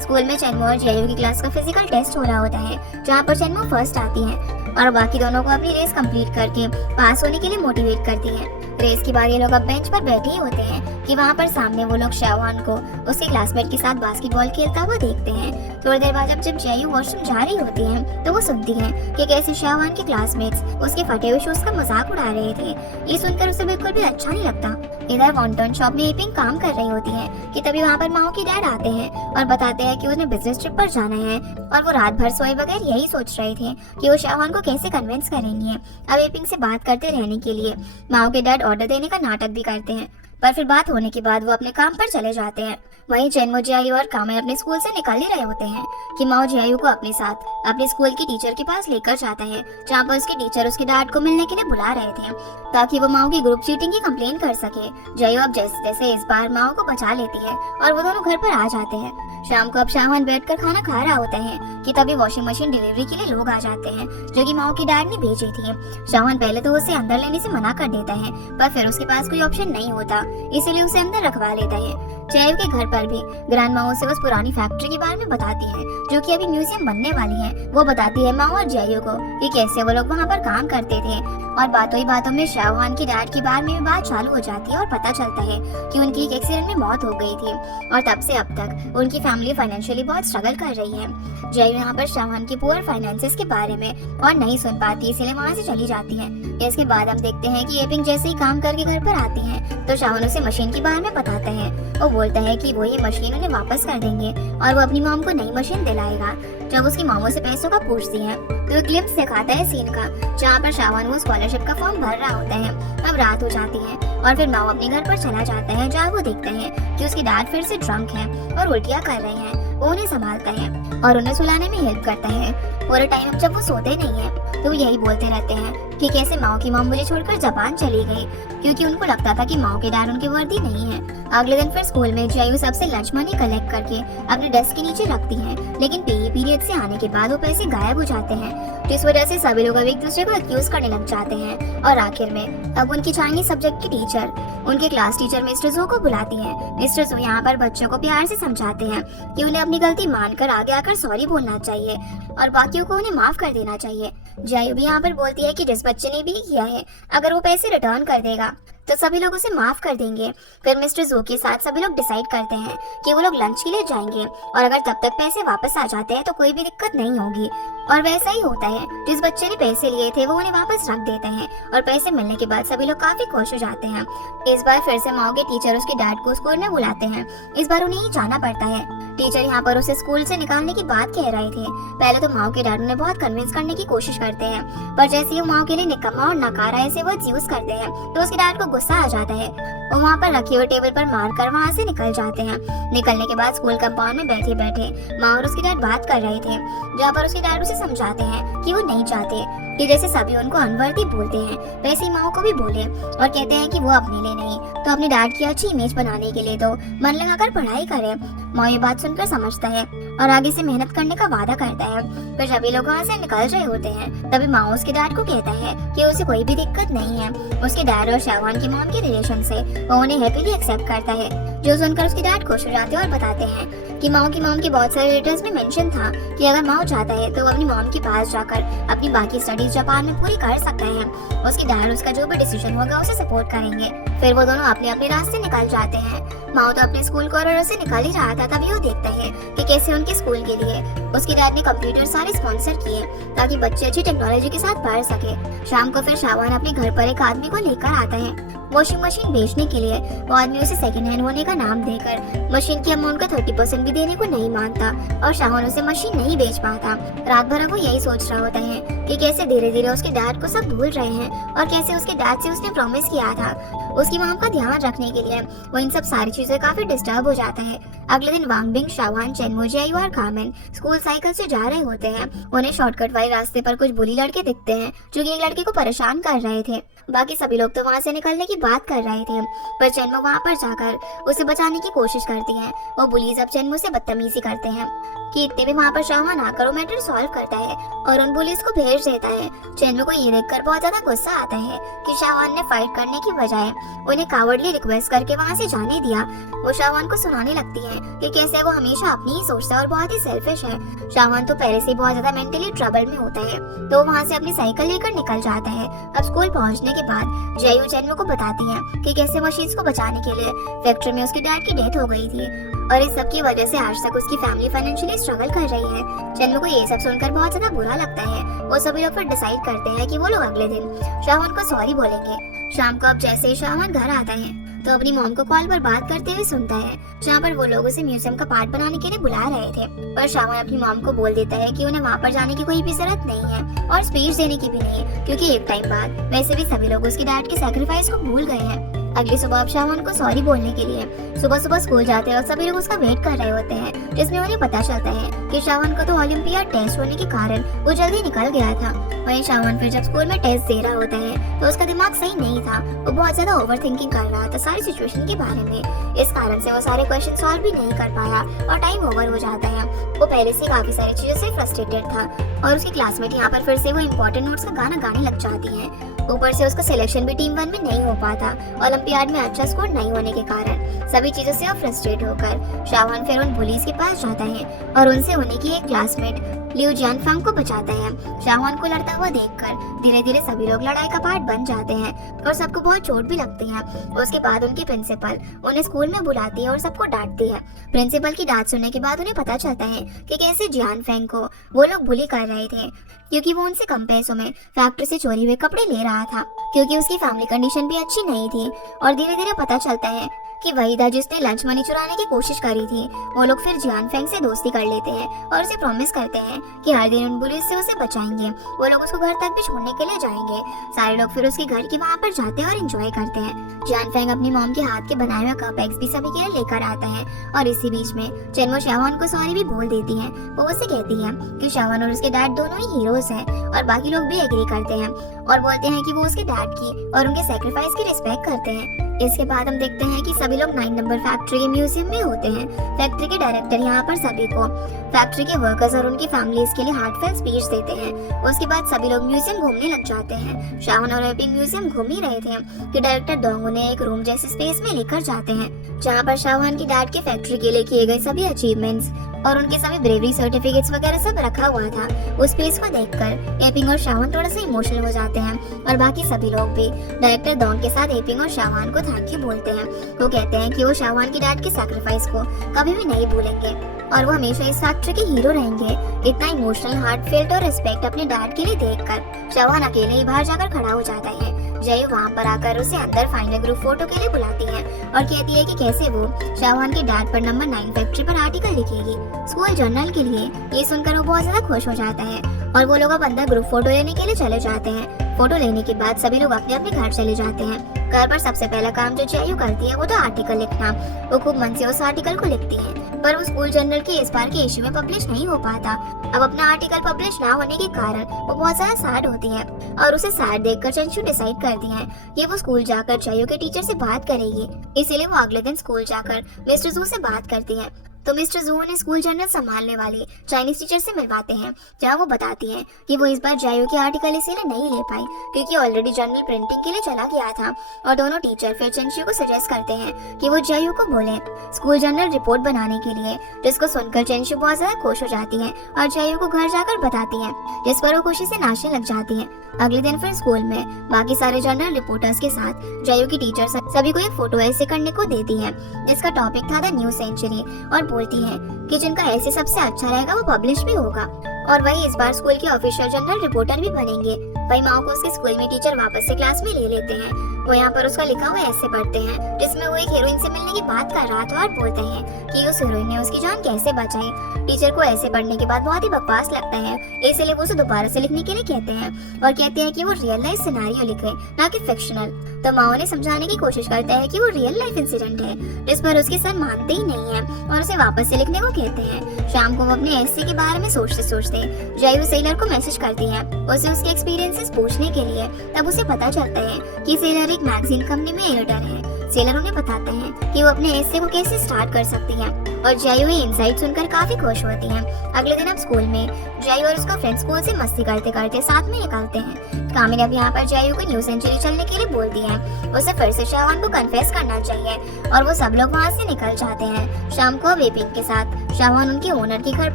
स्कूल में चेनमो और जियायू की क्लास का फिजिकल टेस्ट हो रहा होता है जहाँ पर चेनमो फर्स्ट आती है और बाकी दोनों को अपनी रेस कंप्लीट करके पास होने के लिए मोटिवेट करती है। रेस के बाद ये लोग अब बेंच पर बैठे ही होते हैं कि वहाँ पर सामने वो लोग शाहवान को उसके क्लासमेट के साथ बास्केटबॉल खेलता हुआ देखते हैं। थोड़ी देर बाद जब जयू वॉशरूम जा रही होती है तो वो सुनती है कि कैसे शाहवान के क्लासमेट्स उसके फटे हुए शूज का मजाक उड़ा रहे थे। ये सुनकर उसे बिल्कुल भी अच्छा नहीं लगता। इधर वॉन्टन शॉप में एपिंग काम कर रही होती है कि तभी वहाँ पर माओ के डैड आते हैं और बताते हैं कि उन्हें बिजनेस ट्रिप पर जाना है और वो रात भर सोए बगैर यही सोच रहे थे कि वो शाहवान को कैसे कन्विंस करेंगे अब एपिंग से बात करते रहने के लिए। माओ के डैड ऑर्डर देने का नाटक भी करते हैं, पर फिर बात होने के बाद वो अपने काम पर चले जाते हैं। वहीं चेनमो जियायू और कामे अपने स्कूल से निकल ही रहे होते हैं कि माओ जियायू को अपने साथ अपने स्कूल की टीचर के पास लेकर जाता है, जहाँ पर उसके टीचर उसके डैड को मिलने के लिए बुला रहे थे ताकि वो माओ की ग्रुप चीटिंग की कंप्लेन कर सके। जियायू अब जैसे तैसे इस बार माओ को बचा लेती है और वो दोनों घर पर आ जाते हैं। शाम को अब शाहवान बैठकर खाना खा रहा होता है कि तभी वॉशिंग मशीन डिलीवरी के लिए लोग आ जाते हैं जो कि माओ की डैड ने भेजी थी। शाहवान पहले तो उसे अंदर लेने से मना कर देता है, पर फिर उसके पास कोई ऑप्शन नहीं होता, इसीलिए उसे अंदर रखवा लेता है। जैव के घर पर भी ग्रैंड माओ से उस पुरानी फैक्ट्री के बारे में बताती है जो कि अभी म्यूजियम बनने वाली है। वो बताती है माओ और जियायू को कि कैसे वो लोग वहाँ पर काम करते थे और बातों ही बातों में शाहवान के डैड के बारे में भी बात चालू हो जाती है और पता चलता है कि उनकी एक एक्सीडेंट में मौत हो गई थी और तब से अब तक उनकी फैमिली फाइनेंशियली बहुत स्ट्रगल कर रही है। जय यहाँ पर शाहवान की पुअर फाइनेंसेस के बारे में और नहीं सुन पाती, इसलिए वहाँ से चली जाती है। इसके बाद हम देखते हैं कि एपिंग जैसे ही काम करके घर पर आती है तो शाहवान उसे मशीन के बारे में बताता है। वो बोलता है कि वो ये मशीन उन्हें वापस कर देंगे और वो अपनी मॉम को नई मशीन दिलाएगा। जब उसकी मामू से पैसों का पूछती है तो एक क्लिप दिखाता है सीन का जहाँ पर शाहवान वो स्कॉलरशिप का फॉर्म भर रहा होता है। अब रात हो जाती है और फिर माओ अपने घर पर चला जाता है जहाँ वो देखता है कि उसकी डैड फिर से ड्रंक है और उल्टियाँ कर रहे हैं। वो उन्हें संभालता है और उन्हें सुलाने में हेल्प करता है। पूरे टाइम जब वो सोते नहीं है तो वो यही बोलते रहते हैं कि कैसे माओ की मॉम मुझे छोड़कर जापान चली गई, क्योंकि उनको लगता था कि माओ के डैड उनके वर्दी नहीं है। अगले दिन फिर स्कूल में जियायू सबसे लंच मनी कलेक्ट करके अपने डेस्क के नीचे रखती है, लेकिन पीई पीरियड से आने के बाद वो पैसे गायब हो जाते हैं, जिस वजह से सभी लोग अब एक दूसरे को एक्यूज करने लग जाते हैं। और आखिर में अब उनकी चाइनीज सब्जेक्ट की टीचर उनके क्लास टीचर मिस्टर जू को बुलाती है। मिस्टर जू यहाँ पर बच्चों को प्यार से समझाते हैं कि उन्हें अपनी गलती मानकर आगे आकर सॉरी बोलना चाहिए और बाकियों को उन्हें माफ कर देना चाहिए। जियायू भी यहाँ पर बोलती है कि जिस बच्चे ने भी किया है अगर वो पैसे रिटर्न कर देगा तो सभी लोग उसे माफ कर देंगे। फिर मिस्टर जू के साथ सभी लोग डिसाइड करते हैं कि वो लोग लंच के लिए जाएंगे और अगर तब तक पैसे वापस आ जाते हैं तो कोई भी दिक्कत नहीं होगी। और वैसा ही होता है, जिस बच्चे ने पैसे लिए थे वो उन्हें वापस रख देते हैं और पैसे मिलने के बाद सभी लोग काफी खुश हो जाते हैं। इस बार फिर से माओ के टीचर उसके डैड को स्कूल में बुलाते हैं। इस बार उन्हें ही जाना पड़ता है। टीचर यहाँ पर उसे स्कूल से निकालने की बात कह रहे थे। पहले तो माओ के डैड उन्हें बहुत कन्विंस करने की कोशिश करते हैं, पर जैसे ही माओ के लिए निकम्मा और नकारा ऐसे वर्ड्स यूज करते हैं तो उसके डैड को गुस्सा आ जाता है। वो वहाँ पर रखे हुए टेबल पर मारकर वहाँ से निकल जाते हैं। निकलने के बाद स्कूल कंपाउंड में बैठे बैठे माँ और उसके डैड बात कर रहे थे, जहाँ पर उसके डैड उसे समझाते हैं कि वो नहीं चाहते कि जैसे सभी उनको अनवर्दी बोलते हैं वैसे ही माँ को भी बोले और कहते हैं कि वो अपने लिए नहीं तो अपने डैड की अच्छी इमेज बनाने के लिए तो मन लगाकर पढ़ाई करे। माँ ये बात सुनकर समझता है और आगे से मेहनत करने का वादा करता है। फिर सभी लोग वहाँ से निकल रहे होते हैं तभी माँ उसके डैड को कहता है कि उसे कोई भी दिक्कत नहीं है उसके डैड और शाहवान की मॉम के रिलेशन से। वो उन्हें हैप्पीली एक्सेप्ट करता है, जो सुनकर उसके डैड खुश हो जाते हैं और बताते हैं कि माओ की मॉम के बहुत सारे लेटर्स में मेंशन था कि अगर माओ चाहता है तो वो अपनी मॉम के पास जाकर अपनी बाकी स्टडीज जापान में पूरी कर सकता है। उसके डैड उसका जो भी डिसीजन होगा उसे सपोर्ट करेंगे। फिर वो दोनों अपने अपने रास्ते निकल जाते हैं। माओ तो अपने स्कूल कॉरिडोर से निकल ही रहा था तभी वो देखता है कि कैसे उनके स्कूल के लिए उसके डैड ने कंप्यूटर सारे स्पॉन्सर किए ताकि बच्चे अच्छी टेक्नोलॉजी के साथ पढ़ सके। शाम को फिर शाहवान अपने घर पर एक आदमी को लेकर आता है वॉशिंग मशीन बेचने के लिए। वो आदमी उसे सेकंड हैंड होने का नाम देकर मशीन की अमाउंट का 30% भी देने को नहीं मानता और शाहवान उसे मशीन नहीं बेच पाता। रात भर वो यही सोच रहा होता है कि कैसे धीरे धीरे उसके डैड को सब भूल रहे हैं और कैसे उसके डैड से उसने प्रॉमिस किया था उसकी मॉम का ध्यान रखने के लिए। वो इन सब सारी चीजें काफी डिस्टर्ब हो जाता है। अगले दिन वांग बिंग, शाहवान, चेनमो, जियायू और कामेन स्कूल साइकिल से जा रहे होते हैं। उन्हें शॉर्टकट वाले रास्ते पर कुछ बुली लड़के दिखते हैं जो कि एक लड़के को परेशान कर रहे थे। बाकी सभी लोग तो वहाँ से निकलने की बात कर रहे थे, पर चेनमो वहाँ पर जाकर उसे बचाने की कोशिश करती है। वो बुलीज अब चेनमो से बदतमीजी करते हैं। कि इतने में वहाँ पर शाहवान आकर वो मैटर सॉल्व करता है और उन पुलिस को भेज देता है। चेनवू को ये देखकर बहुत ज्यादा गुस्सा आता है कि शाहवान ने फाइट करने की बजाय उन्हें कावर्डली रिक्वेस्ट करके वहाँ से जाने दिया। वो शाहवान को सुनाने लगती है कि कैसे वो हमेशा अपनी ही सोचता है और बहुत ही सेल्फिश है। शाहवान तो पहले से बहुत ज्यादा मेंटली ट्रबल में होता है, तो वहाँ से अपनी साइकिल लेकर निकल जाता है। अब स्कूल पहुँचने के बाद जयू चेनवू को बताती है कि कैसे मशीन्स को बचाने के लिए फैक्ट्री में उसके डैड की डेथ हो गई थी और इस सब की वजह से आज तक उसकी फैमिली फाइनेंशियली स्ट्रगल कर रही है। चेनवू को ये सब सुनकर बहुत ज्यादा बुरा लगता है। वो सभी लोग फिर डिसाइड करते हैं कि वो लोग अगले दिन शाहवान को सॉरी बोलेंगे। शाम को अब जैसे ही शाहवान घर आता है तो अपनी मॉम को कॉल पर बात करते हुए सुनता है, जहाँ पर वो लोग उसे म्यूजियम का पार्ट बनाने के लिए बुला रहे थे। पर शाहवान अपनी मॉम को बोल देता है कि उन्हें वहाँ पर जाने की कोई भी जरूरत नहीं है और स्पीच देने की भी नहीं, क्योंकि एक टाइम बाद वैसे भी सभी लोग उसके डैड के सैक्रिफाइस को भूल गए हैं। अगली सुबह अब शाहवान को सॉरी बोलने के लिए सुबह सुबह स्कूल जाते वक्त सभी लोग उसका वेट कर रहे होते हैं, जिसमें उन्हें पता चलता है कि शाहवान को तो ओलंपियाड टेस्ट होने के कारण वो जल्दी निकल गया था। वहीं शाहवान फिर जब स्कूल में टेस्ट दे रहा होता है तो उसका दिमाग सही नहीं था। वो बहुत ज्यादा ओवर थिंकिंग कर रहा था सारी सिचुएशन के बारे में। इस कारण से वो सारे क्वेश्चन सॉल्व भी नहीं कर पाया और टाइम ओवर हो जाता है। वो पहले से काफी सारी चीजों से फ्रस्ट्रेटेड था और उसकी क्लासमेट यहाँ पर फिर से वो इम्पोर्टेंट नोट्स का गाना गाने लग जाती है। ऊपर से उसका सिलेक्शन भी टीम 1 में नहीं हो पाता। ओलंपियाड में अच्छा स्कोर नहीं होने के कारण सभी चीजों से वो फ्रस्ट्रेट होकर शाहवान फिर उन पुलिस के पास जाता है और उनसे उन्हीं की एक क्लासमेट लिu जियानफांग को बचाता है। शाहवान को लड़ता हुआ देखकर धीरे धीरे सभी लोग लड़ाई का पार्ट बन जाते हैं और सबको बहुत चोट भी लगती है। उसके बाद उनकी प्रिंसिपल उन्हें स्कूल में बुलाती है और सबको डांटती है। प्रिंसिपल की डांट सुनने के बाद उन्हें पता चलता है कि कैसे जियानफेंग को वो लोग बुली कर रहे थे, क्योंकि वो उनसे कम पैसों में फैक्ट्री से चोरी हुए कपड़े ले रहा था, क्योंकि उसकी फैमिली कंडीशन भी अच्छी नहीं थी। और धीरे धीरे पता चलता है कि वही था जिसने लंच मनी चुराने की कोशिश करी थी। वो लोग फिर जियानफेंग से दोस्ती कर लेते हैं और उसे प्रॉमिस करते हैं कि हर दिन उन बुलिस से उसे बचाएंगे। वो लोग उसको घर तक भी छोड़ने के लिए जाएंगे। सारे लोग फिर उसके घर के वहाँ पर जाते हैं और एंजॉय करते हैं। जियानफेंग अपनी मॉम के हाथ के बनाए हुए कप एग्स भी सभी के लिए लेकर आता है और इसी बीच में चेनवो शाहवान को सॉरी भी बोल देती है। वो उससे कहती है कि शाहवान और उसके डैड दोनों ही हीरोज हैं और बाकी लोग भी एग्री करते हैं और बोलते हैं कि वो उसके डैड की और उनके सैक्रिफाइस की रिस्पेक्ट करते हैं। इसके बाद हम देखते हैं कि सभी लोग 9 नंबर फैक्ट्री के म्यूजियम में होते हैं। फैक्ट्री के डायरेक्टर यहाँ पर सभी को फैक्ट्री के वर्कर्स और उनकी फैमिलीज के लिए हार्टफेल स्पीच देते हैं। उसके बाद सभी लोग म्यूजियम घूमने लग जाते हैं। शाहवान और एपिंग म्यूजियम घूम ही रहे थे कि डायरेक्टर डोंग उन्हें एक रूम जैसे स्पेस में लेकर जाते हैं, जहाँ पर शाहवान की डैड के फैक्ट्री के लिए किए गए सभी अचीवमेंट्स और उनके सभी ब्रेवरी सर्टिफिकेट्स वगैरह सब रखा हुआ था। उस स्पेस को देखकर एपिंग और शाहवान थोड़ा सा इमोशनल हो जाते हैं और बाकी सभी लोग भी डायरेक्टर डोंग के साथ एपिंग और शाहवान को थैंक यू बोलते हैं। वो कहते हैं कि वो शाहवान की डैड के सैक्रिफाइस को कभी भी नहीं भूलेंगे और वो हमेशा इस फैक्ट्री के हीरो रहेंगे। इतना इमोशनल हार्टफेल्ट और रिस्पेक्ट अपने डैड के लिए देखकर शाहवान अकेले ही बाहर जाकर खड़ा हो जाता है। जय वहाँ पर आकर उसे अंदर फाइनल ग्रुप फोटो के लिए बुलाती है और कहती है कि कैसे वो शाहवान के डैड पर नंबर 9 फैक्ट्री पर आर्टिकल लिखेगी स्कूल जर्नल के लिए। ये सुनकर वो बहुत ज्यादा खुश हो जाता है और वो लोग अब अंदर ग्रुप फोटो लेने के लिए चले जाते हैं। फोटो लेने के बाद सभी लोग अपने अपने घर चले जाते हैं। घर पर सबसे पहला काम जो जयू करती है वो तो आर्टिकल लिखना। वो खूब मन से उस आर्टिकल को लिखती है, पर वो स्कूल जर्नल के इस बार के इश्यू में पब्लिश नहीं हो पाता। अब अपना आर्टिकल पब्लिश ना होने के कारण वो बहुत ज्यादा सैड होती है और उसे सैड देखकर चंचू डिसाइड करती है कि वो स्कूल जाकर जयू के टीचर से बात करेगी। इसीलिए वो अगले दिन स्कूल जाकर मिस्टर जू से बात करती है। तो मिस्टर जू उन्हें स्कूल जर्नल संभालने वाली चाइनीज टीचर से मिलवाते हैं, जहाँ वो बताती हैं कि वो इस बार जयू के आर्टिकल इसीलिए नहीं ले पाई क्योंकि ऑलरेडी जर्नल प्रिंटिंग के लिए चला गया था। और दोनों टीचर फिर चंचू को सजेस्ट करते हैं कि वो जयू को बोले स्कूल जर्नल रिपोर्ट बनाने के लिए, जिसको सुनकर चंचू बहुत ज्यादा खुश हो जाती है और जयू को घर जाकर बताती है, जिस पर वो खुशी से नाचने लग जाती है। अगले दिन फिर स्कूल में बाकी सारे जर्नल रिपोर्टर्स के साथ जयू की टीचर सभी को एक फोटो ऐसे करने को देती है, जिसका टॉपिक था द न्यू सेंचुरी और बोलती है कि जिनका ऐसे सबसे अच्छा रहेगा वो पब्लिश भी होगा और वही इस बार स्कूल के ऑफिशियल जनरल रिपोर्टर भी बनेंगे। वही माओ को उसके स्कूल में टीचर वापस से क्लास में ले लेते हैं। वो यहाँ पर उसका लिखा हुआ ऐसे पढ़ते हैं, जिसमें वो एक हीरोइन से मिलने की बात कर रहा था और बोलते हैं कि उस हीरोइन ने उसकी जान कैसे बचाई। टीचर को ऐसे पढ़ने के बाद बहुत ही बकवास लगता है, इसलिए वो उसे दोबारा से लिखने के लिए कहते हैं और कहते हैं कि वो रियल लाइफ सिनेरियो लिखे, ना कि फिक्शनल। तो माओ ने समझाने की कोशिश करता है कि वो रियल लाइफ इंसिडेंट है, जिस पर उसके सर मानते ही नहीं है और उसे वापस से लिखने को कहते हैं। शाम को वो अपने एसे के बारे में सोचते सोचते जयू सेलर को मैसेज करती है उसे उसके एक्सपीरियंसेस पूछने के लिए। तब उसे पता चलता है कि सेलर एक मैगजीन कंपनी में एडिटर है। सेलर उन्हें बताते हैं कि वो अपने हिस्से को कैसे स्टार्ट कर सकती है और जायू ये इंसाइट सुनकर काफी खुश होती है। अगले दिन अब स्कूल में जायू और उसका फ्रेंड स्कूल से मस्ती करते करते साथ में निकलते हैं। कामिनी अब यहाँ पर जायू को न्यू सेंचुरी चलने के लिए बोलती है। उसे फिर से शाहवान को कन्फेस करना चाहिए और वो सब लोग वहाँ से निकल जाते हैं। शाम को वेपिंग के साथ शाहवान उनके ओनर के घर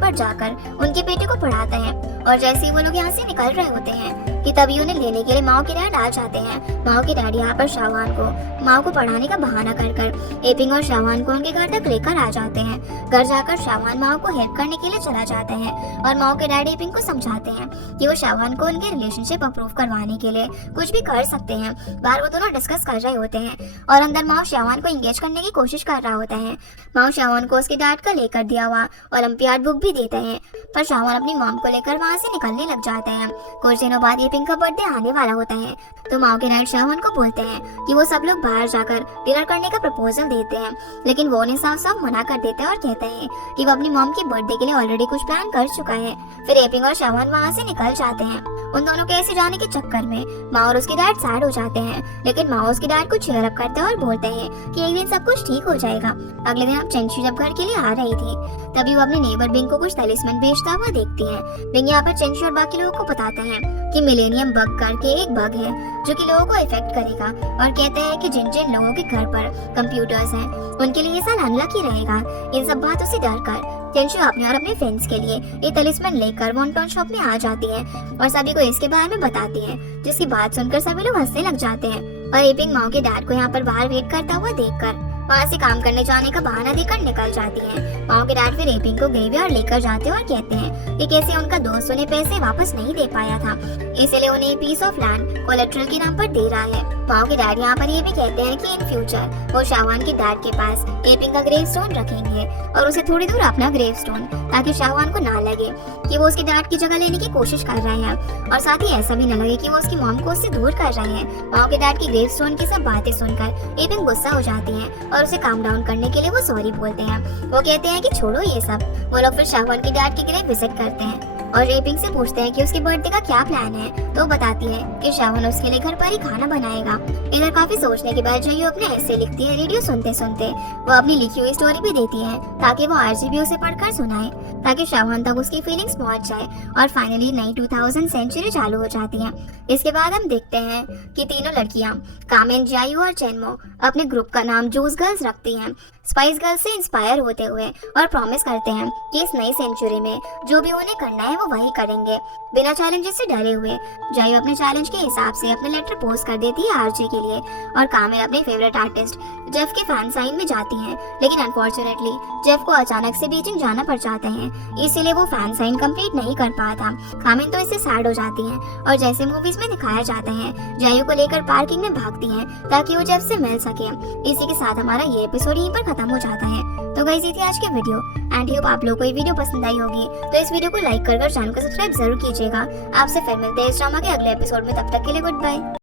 पर जाकर उनके बेटे को पढ़ाता है और जैसे ही वो लोग यहाँ से निकल रहे होते हैं कि तभी उन्हें लेने के लिए माओ के डैड आ जाते हैं। माओ के डैड यहाँ पर शाहवान को माओ को पढ़ाने का बहाना कर एपिंग और शाहवान को उनके घर तक लेकर आ जाते हैं। घर जाकर शाहवान माओ को हेल्प करने के लिए चला जाता है और माओ के डैड एपिंग को समझाते हैं कि वो शाहवान को उनके रिलेशनशिप अप्रूव करवाने के लिए कुछ भी कर सकते हैं। बाहर वो दोनों डिस्कस कर रहे होते हैं और अंदर माओ शाहवान को एंगेज करने की कोशिश कर रहा होता है। माओ शाहवान को उसके डैड का लेकर दिया हुआ ओलंपियाड बुक भी देते हैं, पर शाहवान अपनी मॉम को लेकर वहाँ से निकलने लग जाते हैं। कुछ दिनों बाद एपिंग का बर्थडे आने वाला होता है तो माओ के डैड शाहवान को बोलते हैं कि वो सब लोग बाहर जाकर डिनर करने का प्रपोजल देते हैं, लेकिन वो उन्हें साफ साफ मना कर देते हैं और कहते हैं कि वो अपनी मॉम की बर्थडे के लिए ऑलरेडी कुछ प्लान कर चुका है। फिर एपिंग और शाहवान वहाँ से निकल जाते हैं। उन दोनों के ऐसे जाने के चक्कर में माओ और उसके डैड सैड हो जाते हैं, लेकिन माओ उसके डैड को चीयर अप करते हैं और बोलते हैं कि एक दिन सब कुछ ठीक हो जाएगा। अगले दिन अब चेंशु जब घर के लिए आ रही थी तभी वो अपने नेबर बिंग को कुछ तलिस्मन बेचता हुआ देखती है। बिंग यहाँ पर चेंशु और बाकी लोगों को बताते हैं कि मिलेनियम बग करके एक बग है जो कि लोगों को इफेक्ट करेगा और कहते हैं कि जिन जिन लोगों के घर पर कंप्यूटर्स हैं उनके लिए ये साल अनलकी रहेगा। इन सब बातों से डर कर चेंशु अपने और अपने फ्रेंड्स के लिए ये तलिस्मन लेकर वॉन्टॉन शॉप में आ जाती है और सभी को इसके बारे में बताती है, जिसकी बात सुनकर सभी लोग हंसने लग जाते हैं। और एपिंग माओ के डैड को यहाँ पर बाहर वेट करता हुआ देखकर वहाँ से काम करने जाने का बहाना देकर निकल जाती है। माओ के डैड फिर एपिंग को ग्रेवयार्ड लेकर जाते हैं और कहते हैं कि कैसे उनका दोस्त उन्हें पैसे वापस नहीं दे पाया था, इसलिए उन्हें पीस ऑफ लैंड कोलेट्रल के नाम पर दे रहा है। माओ के डैड यहाँ पर ये भी कहते हैं कि इन फ्यूचर वो शाहवान के डैड के पास एपिंग का ग्रेव स्टोन रखेंगे और उसे थोड़ी दूर अपना ग्रेव स्टोन, ताकि शाहवान को ना लगे कि वो उसके डैड की जगह लेने की कोशिश कर रहे हैं और साथ ही ऐसा भी न लगे कि वो उसकी मॉम को उससे दूर कर रहे हैं। माओ के डैड की ग्रेव स्टोन की सब बातें सुनकर एपिंग गुस्सा हो जाती है और उसे काम डाउन करने के लिए वो सॉरी बोलते हैं। वो कहते हैं कि छोड़ो ये सब। वो लोग फिर शाहवान के डैड की ग्रेव विजिट करते हैं और एपिंग से पूछते हैं कि उसके बर्थडे का क्या प्लान है, तो वो बताती है कि शाहवान उसके लिए घर पर ही खाना बनाएगा। इधर काफी सोचने के बाद जायू अपने ऐसे लिखती है। रेडियो सुनते सुनते वो अपनी लिखी हुई स्टोरी भी देती है ताकि वो आरजीबी उसे पढ़कर सुनाए, ताकि शाहवान तक उसकी फीलिंग्स पहुंच जाए और फाइनली नई 2000 सेंचुरी चालू हो जाती है। इसके बाद हम देखते हैं कि तीनों लड़कियां कामेन, जायू और चेनमो अपने ग्रुप का नाम जूस गर्ल्स रखती हैं, स्पाइस गर्ल्स से इंस्पायर होते हुए, और प्रॉमिस करते हैं कि इस नई सेंचुरी में जो भी उन्हें करना है वो वही करेंगे बिना चैलेंजेस से डरे हुए। जायू अपने चैलेंज के हिसाब से अपने लेटर पोस्ट कर देती है आरजे के लिए और कामेन अपने फेवरेट आर्टिस्ट जेफ के फैन साइन में जाती हैं, लेकिन अनफॉर्चुनेटली जेफ को अचानक से बीजिंग जाना पड़ जाता है, इसीलिए वो फैन साइन कंप्लीट नहीं कर पाता। कामेन तो इससे सैड हो जाती है और जैसे मूवीज में दिखाया जाता है जायू को लेकर पार्किंग में भागती है ताकि वो जेफ से मिल सके। इसी के साथ हमारा ये एपिसोड यहीं पर खत्म हो जाता है। तो गाइस ये थी आज की वीडियो एंड होप आप लोगों को ये वीडियो पसंद आई होगी, तो इस वीडियो को लाइक कर चैनल को सब्सक्राइब जरूर कीजिएगा। आपसे फिर मिलते हैं इस ड्रामा के अगले एपिसोड में, तब तक के लिए गुड बाय।